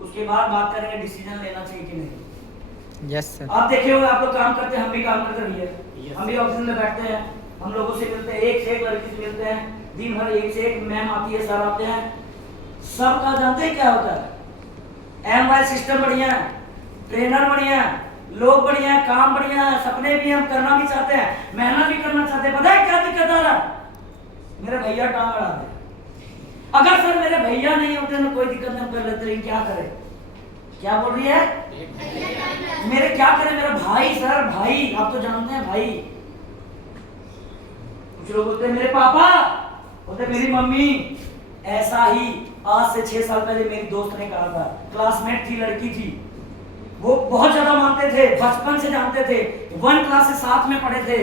उसके बाद बात करेंगे डिसीजन लेना चाहिए कि नहीं। Yes sir. आप देखे होंगे, आप लोग काम करते हैं, हम भी काम करते रहिए। हम भी ऑफिस में बैठते हैं, हम लोगों से मिलते हैं, एक से एक लड़की से मिलते हैं, दिन भर एक से एक मैम आती है, सर आते हैं। सबका जानते हैं क्या होता है? एमआई सिस्टम बढ़िया है, ट्रेनर बढ़िया है, लोग बढ़िया है, काम बढ़िया है, सपने भी हम करना भी चाहते हैं, मेहनत भी करना चाहते हैं। पता है क्या दिक्कत आ रहा? मेरे भैया टांग अड़ा दे। अगर सर मेरे भैया नहीं होते ना कोई दिक्कत नहीं, कर लेते, लेकिन क्या करें? क्या बोल रही है? मेरे क्या करें? मेरा भाई सर, भाई आप तो जानते हैं भाई। कुछ लोग बोलते हैं मेरे पापा, बोलते मेरी मम्मी। ऐसा ही आज से 6 साल पहले मेरी दोस्त ने कहा था, क्लासमेट थी, लड़की थी, वो बहुत ज्यादा मानते थे, बचपन से जानते थे, 1 क्लास से साथ में पढ़े थे,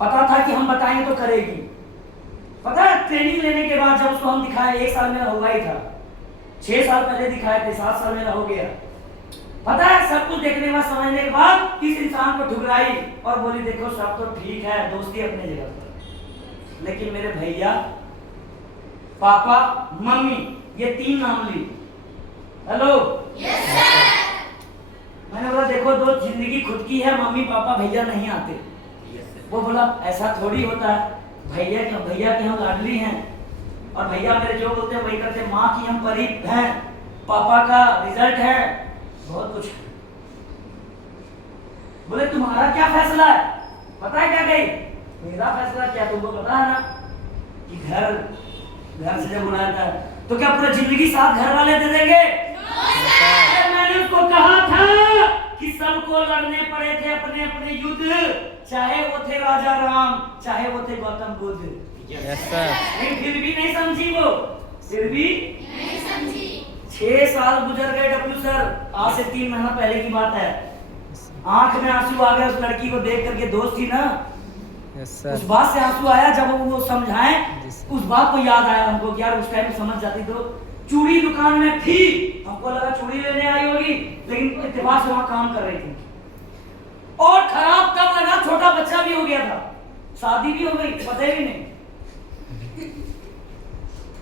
पता था कि हम बताएंगे तो करेगी। पता है ट्रेनिंग लेने के बाद जब उसको हम दिखाए, 1 साल मेरा हुआ ही था, 6 साल पहले दिखाए थे, 7 साल मेरा हो गया। पता है सब कुछ देखने के बाद, समझने के बाद इस इंसान को ठुकराई और बोली देखो सब तो ठीक है, दोस्ती अपने जगह पर, लेकिन मेरे भैया, पापा, मम्मी, ये 3 नाम ली। हेलो, मैंने बोला देखो दो जिंदगी खुद की है, मम्मी पापा भैया नहीं आते। वो बोला ऐसा थोड़ी होता है, भैया की हम लाडली हैं, और भैया मेरे जो बोलते हैं वही करते हैं, माँ की हम परी हैं, पापा का रिजल्ट है, बहुत कुछ। बोले तुम्हारा क्या फैसला है? पता है क्या कही? मेरा फैसला क्या तुमको पता है ना, कि घर से जब बुलाया था तो क्या पूरी जिंदगी साथ घर वाले दे देंगे? मैंने उसको कहा था कि सबको लड़ने पड़े थे अपने अपने युद्ध, चाहे वो थे राजा राम, चाहे वो थे गौतम बुद्ध। Yes sir. फिर भी नहीं समझी वो, फिर भी नहीं समझी। 6 साल गुजर गए डब्लू सर, आज से 3 महीना पहले की बात है। आंख में आंसू आ गए उस लड़की को देख करके, दोस्त थी ना। Yes sir. उस बात से आंसू आया जब वो समझाएं, उस बात को याद आया हमको कि यार उस टाइम समझ जाती तो। चूड़ी दुकान में थी, हमको लगा चूड़ी लेने आई होगी, लेकिन इत्तेफाक से वहां काम कर रही थी। और खराब तब लगा छोटा बच्चा भी हो गया था, शादी भी हो गई, पता ही नहीं।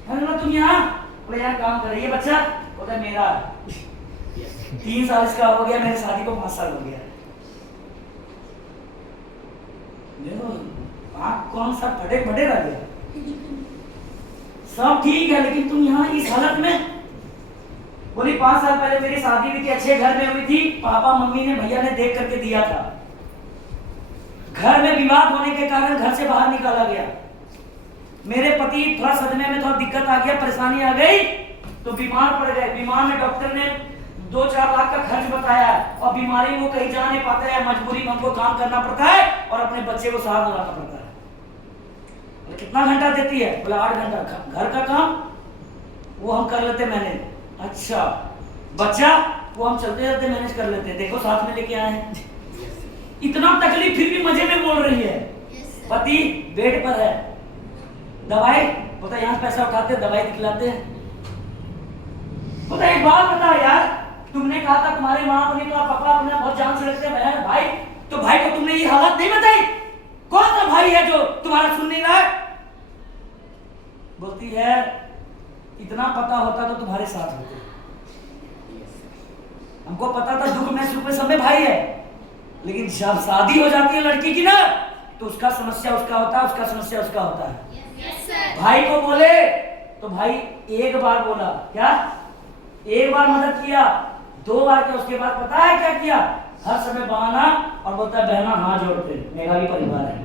मैंने तुम यहाँ बोले यहाँ काम कर रही है, बच्चा बोला मेरा 3 साल इसका हो गया, मेरे शादी को 5 साल हो गया। कौन सा फटे फटे रह गया, सब ठीक है, लेकिन तुम यहाँ इस हालत में। बोली 5 साल पहले मेरी शादी हुई थी, अच्छे घर में हुई थी, पापा मम्मी ने भैया ने देख करके दिया था। घर में विवाद होने के कारण घर से बाहर निकाला गया। मेरे पति थोड़ा सदमे में, थोड़ा दिक्कत आ गया, परेशानी आ गई तो बीमार पड़ गए। बीमार में डॉक्टर ने 2-4 लाख का खर्च बताया, और बीमारी वो कहीं जा नहीं पाते हैं, मजबूरी में हमको काम करना पड़ता है और अपने बच्चे को साथ लाना पड़ता है। कितना घंटा देती है? बोला 8 घंटा। घर का काम वो हम कर लेते मैनेज। अच्छा, बच्चा वो हम चलते चलते मैनेज कर लेते हैं, देखो साथ में लेके आए हैं। इतना तकलीफ फिर भी मजे में बोल रही है। पति बेड पर है, दवाई बोलता यहाँ पैसा उठाते दवाई दिखलाते हैं। बोलता एक बात बता यार, तुमने कहा था तुम्हारे माँ बनी तो पापा अपने बहुत जान से रखते हैं, भाई तो भाई को तुमने ये हालत नहीं बताई? कौन सा भाई है जो तुम्हारा सुन नहीं रहा है? बोलती है इतना पता होता तो तुम्हारे साथ होते। हमको पता था दुख में सुख में सब में भाई है, लेकिन जब शादी हो जाती है लड़की की ना, तो उसका समस्या उसका होता है, उसका समस्या उसका होता है। भाई को बोले तो भाई एक बार बोला क्या, एक बार मदद किया, 2 बार किया, उसके बाद पता है क्या किया? हर समय बहाना, और बोलता है बहना हाथ जोड़ते, मेरा भी परिवार है।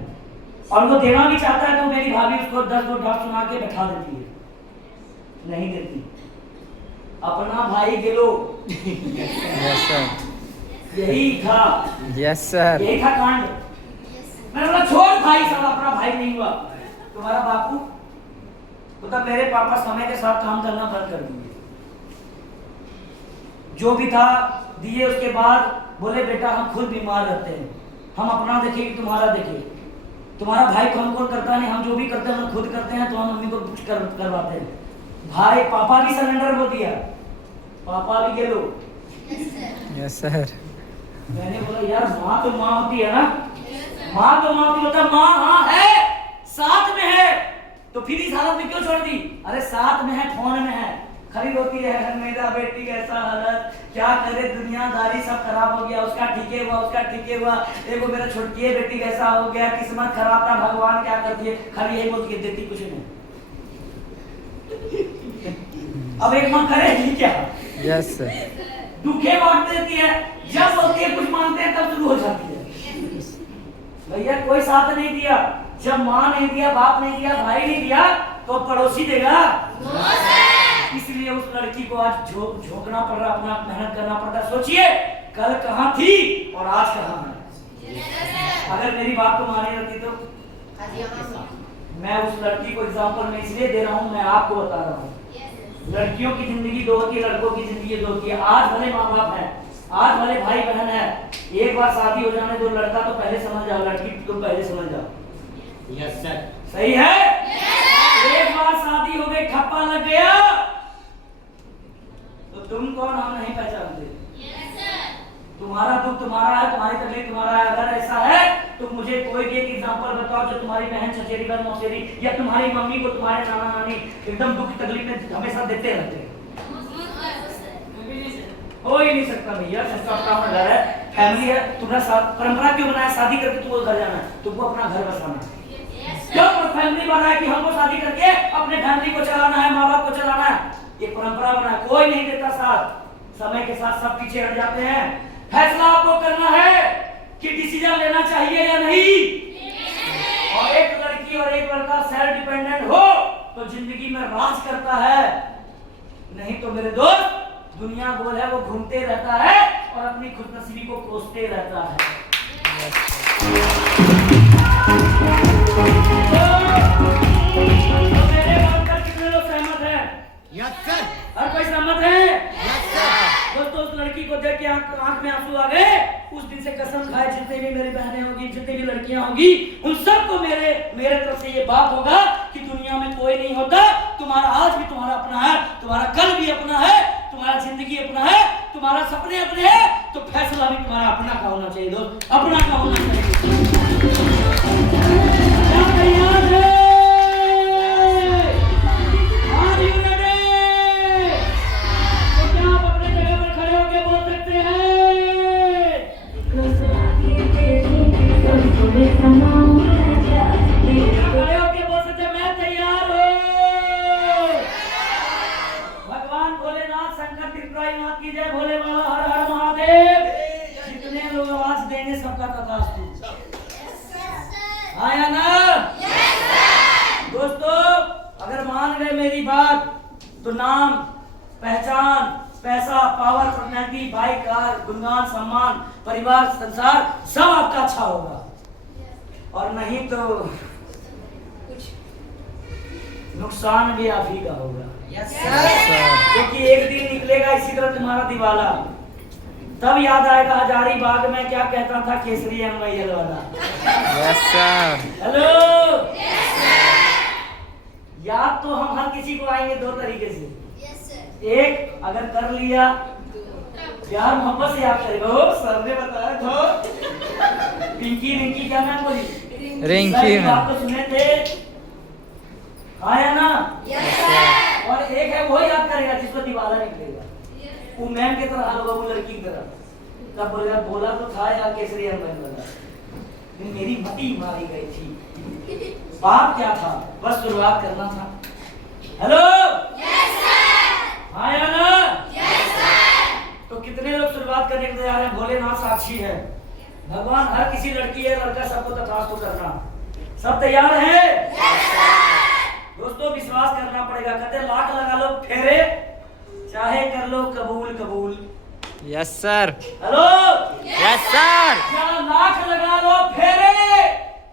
और वो देना भी चाहता है तो मेरी भाभी उसको 10 गो डांट सुना के बैठा देती है, नहीं देती। अपना भाई गिलो यस सर, यही था, यस सर, यही था कांड। मैंने बोला छोड़ भाई, सब अपना भाई नहीं हुआ। तुम्हारा बापू मतलब मेरे पापा समय के साथ काम करना बंद कर दिए, जो भी था दिए। उसके बाद बोले बेटा हम खुद बीमार रहते हैं, हम अपना देखें कि तुम्हारा देखें। तुम्हारा भाई कौन कौन करता नहीं, हम जो भी करते हैं हम खुद करते हैं, तो हम मम्मी को कुछ करवाते हैं। भाई पापा भी सरेंडर हो दिया, पापा भी गेलो। यस सर, मैंने बोला यार माँ तो माँ होती है ना, माँ तो माँ होती होता, माँ हाँ है, साथ में है, तो फिर इस हालत में क्यों छोड़ दी? अरे साथ में है, फोन में है, खड़ी होती है मेरा बेटी कैसा हालत, क्या करे दुनियादारी सब खराब हो गया, उसका ठीके हुआ, उसका ठीके हुआ, देखो मेरा छोटकी बेटी कैसा हो गया, किस्मत खराब था, भगवान क्या करती है, खाली यही बोल के देती, कुछ नहीं। अब एक माँ करेगी क्या? यस सर, दुखे बांट देती है, जब होती है कुछ मांगते हैं तब शुरू हो जाती है। भैया कोई साथ नहीं दिया, जब माँ नहीं दिया, बाप नहीं दिया, भाई नहीं दिया, तो पड़ोसी देगा। इसलिए उस लड़की को आज झोंकना पड़ रहा, अपना मेहनत करना पड़ता। सोचिए कल कहाँ थी और आज कहाँ है। अगर मेरी बात को मानी रहती तो मैं उस लड़की को एग्जाम्पल में इसलिए दे रहा हूँ, मैं आपको बता रहा हूँ लड़कियों की जिंदगी दो होती है, लड़कों की जिंदगी दो होती है। आज भले माँ बाप है, आज भले भाई बहन है, एक बार शादी हो जाने दो, लड़का तो पहले समझ जाओ, लड़की तुम पहले समझ जाओ। यस सर, सही है। एक बार शादी हो गई, ठप्पा लग गया तो तुम कौन हम नहीं पहचानते। तुम्हारा दुख तुम्हारा है, तुम्हारी तकलीफ तुम्हारा है। अगर ऐसा है तो मुझे कोई भी एक एग्जांपल बताओ जो तुम्हारी बहन, चचेरी बहन, मौसेरी या तुम्हारी मम्मी को तुम्हारे नाना नानी एकदम दुख तकलीफ में हमेशा देते रहते हैं। हो ही नहीं सकता भैया, सबका अपना अपना घर है, फैमिली है। तुम्हारा परंपरा क्यों बनाया शादी करके तुमको घर जाना है, तुमको अपना घर बसाना है। क्यों फैमिली बनाया कि हमको शादी करके अपने फैमिली को चलाना है, माँ बाप को चलाना है, ये परंपरा बना है। कोई नहीं देता साथ, समय के साथ सब पीछे हट जाते हैं। फैसला आपको करना है कि डिसीजन लेना चाहिए या नहीं। और एक लड़की और एक लड़का सेल्फ डिपेंडेंट हो तो जिंदगी में राज करता है, नहीं तो मेरे दोस्त दुनिया गोल है, वो घूमते रहता है और अपनी खुदनसीबी को कोसते रहता है। तो मेरे बात पर कितने लोग सहमत हैं? यस सर, हर कोई सहमत है? Yes sir. दोस्तों उस लड़की को देख के आंख में आंसू आ गए। उस दिन से कसम खाए, जितने भी मेरी बहनें होगी, जितनी भी लड़कियां होगी, उन सबको मेरे तरफ से ये बात होगा कि दुनिया में कोई नहीं होता। तुम्हारा आज भी तुम्हारा अपना है, तुम्हारा कल भी अपना है, तुम्हारा जिंदगी अपना है, तुम्हारा सपने अपने हैं, तो फैसला भी तुम्हारा अपना का होना चाहिए दोस्त, अपना का होना चाहिए। क्या तैयार है? Are you ready? तो क्या आप अपने जगह पर खड़े होकर बोल सकते हैं? खड़े होकर बोल सकते हैं, मैं तैयार हूँ। भगवान भोलेनाथ, शंकर त्रिपुरारीनाथ की जय, भोले बाबा हर हर महादेव। जितने लोग आवाज देंगे सबका तथास्तु। आया ना? दोस्तों अगर मान गए मेरी बात तो नाम, पहचान, पैसा, पावर, पर्सनैलिटी, भाई, कार, गुणगान, सम्मान, परिवार, संसार सब आपका अच्छा होगा। और नहीं तो नुकसान भी आप ही का होगा। यस क्योंकि एक दिन निकलेगा इसी तरह तुम्हारा दिवाला, तब याद आएगा हजारीबाग में क्या कहता था केसरी एमवाईएल वाला। यस सर, हेलो, याद तो हम हर किसी को आएंगे दो तरीके से। एक, अगर कर लिया प्यार मोहब्बत से याद करेगा। ओ सर ने बताया था पिंकी रिंकी, क्या नाम बोली? रिंकी मैम। बात तो सुने थे, आया ना? और एक है वो याद करेगा जिसको दिवाला निकलेगा, वो मैम की तरह होगा, वो लड़की की तरह। तब बोलेगा बोला तो था यार केसरी एमवाईएल वाला, मेरी मती मारी गई थी। बात क्या था, बस शुरुआत करना था। हेलो, आया ना? तो कितने लोग शुरुआत करने के तैयार हैं? भोलेनाथ साक्षी है, भगवान हर किसी लड़की है लड़का सबको तथास्तु करना। सब तैयार है? दोस्तों विश्वास करना पड़ेगा। कहते लाख लगा लो फेरे, चाहे कर लो कबूल कबूल। Yes sir. Hello, yes sir. क्या लाख लगा लो फेरे,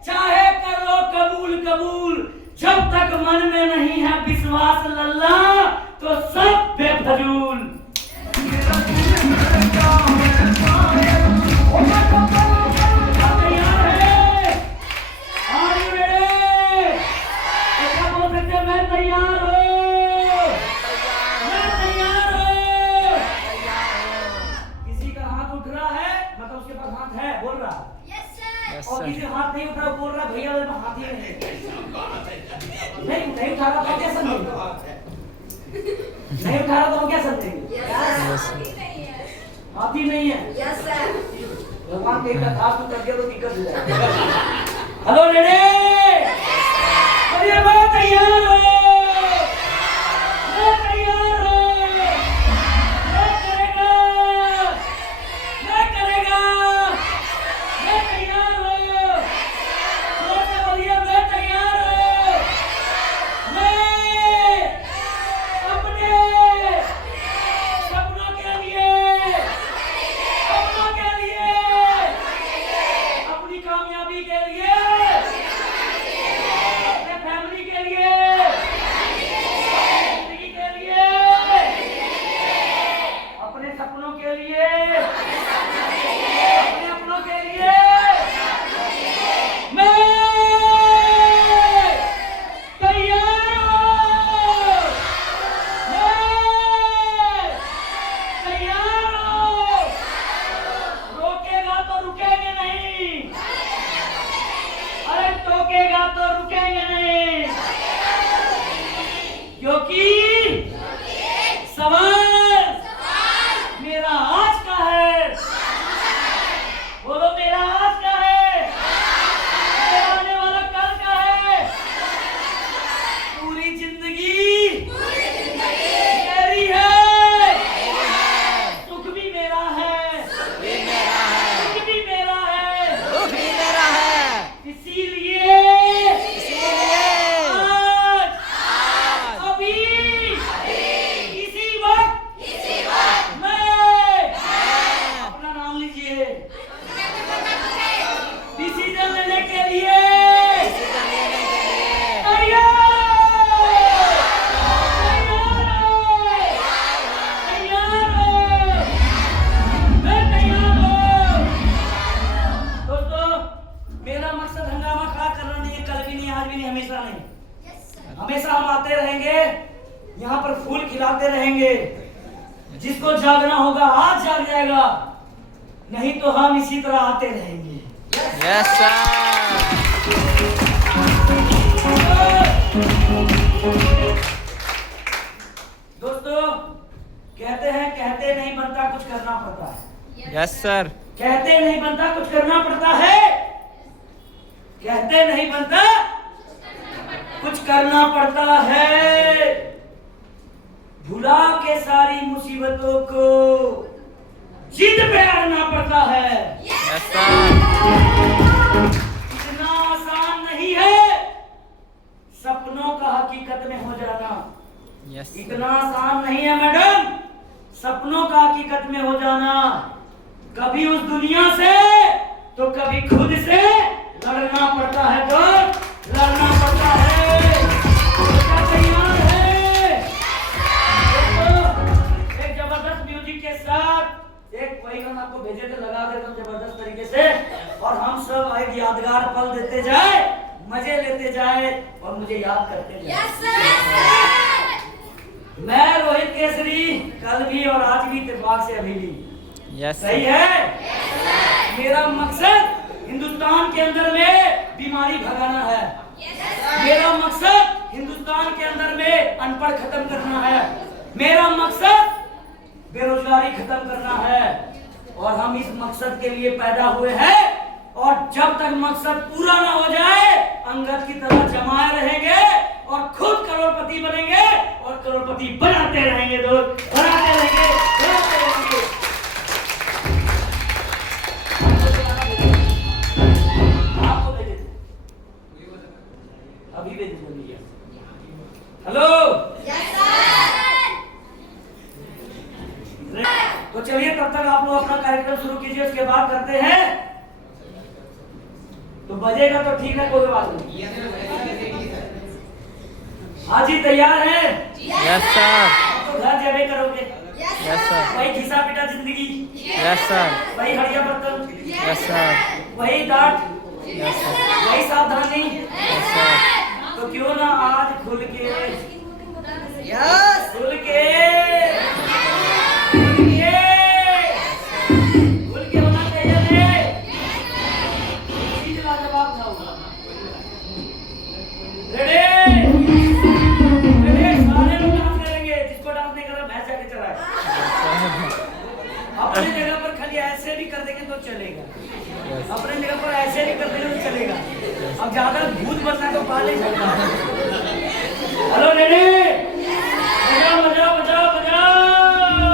चाहे कर लो कबूल कबूल। जब तक मन में नहीं है विश्वास लल्ला, तो सब बेफजूल। मैं तैयार हूँ, मैं तैयार हूँ। किसी का हाथ उठ रहा है मतलब उसके पास हाथ है, बोल रहा है। यस और किसी सर। का हाथ नहीं उठ रहा, बोल रहा है भैया मेरे पास हाथ ही नहीं उठा रहा तो क्या समझेंगे? नहीं उठा रहा तो हम क्या समझेंगे? हाथ ही नहीं है। भगवान के का खास कर दिया तो दिक्कत हो जाएगी। Hello ready? अरे मैं तैयार हूँ, मैं तैयार हूँ। मैं करेगा, मैं करेगा, मैं तैयार हूँ। जोर से बोलिए मैं तैयार हूँ। मैं अपने सपनों के लिए, सपनों के लिए, अपनी कामयाबी के लिए, अपने फैमिली के लिए, जिंदगी के लिए, अपने सपनों के लिए, अपने अपनों के लिए मैं तैयार हूँ। मैं तैयार हूँ। रोकेगा तो रुकेंगे नहीं, अरे टोकेगा तो रुकेंगे नहीं, क्योंकि सवाल मेरा आज का है। बोलो मेरा आज का है, मेरा आने वाला कल का है। पूरी जिंदगी मेरी है, सुख भी मेरा है, दुख भी मेरा है। दुख भी मेरा है। इसीलिए आज अभी इसी वक्त मैं अपना नाम लीजिए, डिसीजन लेने के लिए तैयार, तैयार हूं, मैं तैयार हूं। दोस्तों मेरा मकसद हंगामा खड़ा करना नहीं है, कल भी नहीं, आज भी नहीं, हमेशा नहीं। हमेशा हम आते रहेंगे, यहाँ पर फूल खिलाते रहेंगे। जिसको जागना होगा आज जाग जाएगा, नहीं तो हम इसी तरह आते रहेंगे। Yes sir. दोस्तों कहते नहीं बनता, कुछ करना पड़ता है। Yes sir. कहते नहीं बनता, कुछ करना पड़ता है। कहते नहीं बनता, कुछ करना पड़ता है। भुला के सारी मुसीबतों को जिद पे अड़ना पड़ता है। Yes sir. इतना आसान नहीं है सपनों का हकीकत में हो जाना। यस इतना आसान नहीं है मैडम सपनों का हकीकत में हो जाना। कभी उस दुनिया से तो कभी खुद से लड़ना पड़ता है, तो लड़ना पड़ता है। क्या तैयार है? दोस्तों एक जबरदस्त म्यूजिक के साथ एक वही गाना आपको भेजे थे, लगा देता हूं जबरदस्त तरीके से, और हम सब एक यादगार पल देते जाए, मजे लेते जाए और मुझे याद करते जाए। मैं रोहित केसरी कल भी और आज भी, इत्तेफाक से अभी भी। यस सही है। मेरा मकसद हिंदुस्तान के अंदर में बीमारी भगाना है। मेरा मकसद हिंदुस्तान के अंदर में अनपढ़ खत्म करना है। मेरा मकसद बेरोजगारी खत्म करना है। और हम इस मकसद के लिए पैदा हुए हैं, और जब तक मकसद पूरा ना हो जाए अंगद की तरह जमाए रहेंगे और खुद करोड़पति बनेंगे और करोड़पति बनाते रहेंगे। दोस्त बनाते रहेंगे, बनाते रहेंगे। आपको भेजे थे। कार्यक्रम शुरू कीजिए, उसके बाद करते हैं। तो बजेगा तो ठीक है, कोई बात नहीं। हाँ जी, तैयार है? Yes sir. तो घर जाके करोगे यस सर। वही घिसा पिटा जिंदगी, यस सर। वही हड़िया बर्तन, यस सर। वही डांट, यस सर। वही सावधानी। Yes sir. तो क्यों ना आज खुल के यस खुल के खुल के खुल के होना चाहिए रे। चीज लाजवाब था। रेडी रेडी, सारे लोग डांस करेंगे। जिसको डांस नहीं कर रहा भैंस जाके चलाए। अपनी जगह पर खाली ऐसे भी कर देंगे तो चलेगा, अपने जगह पर ऐसे भी कर देंगे तो चलेगा। अब ज्यादा भूत बनना तो पहले ही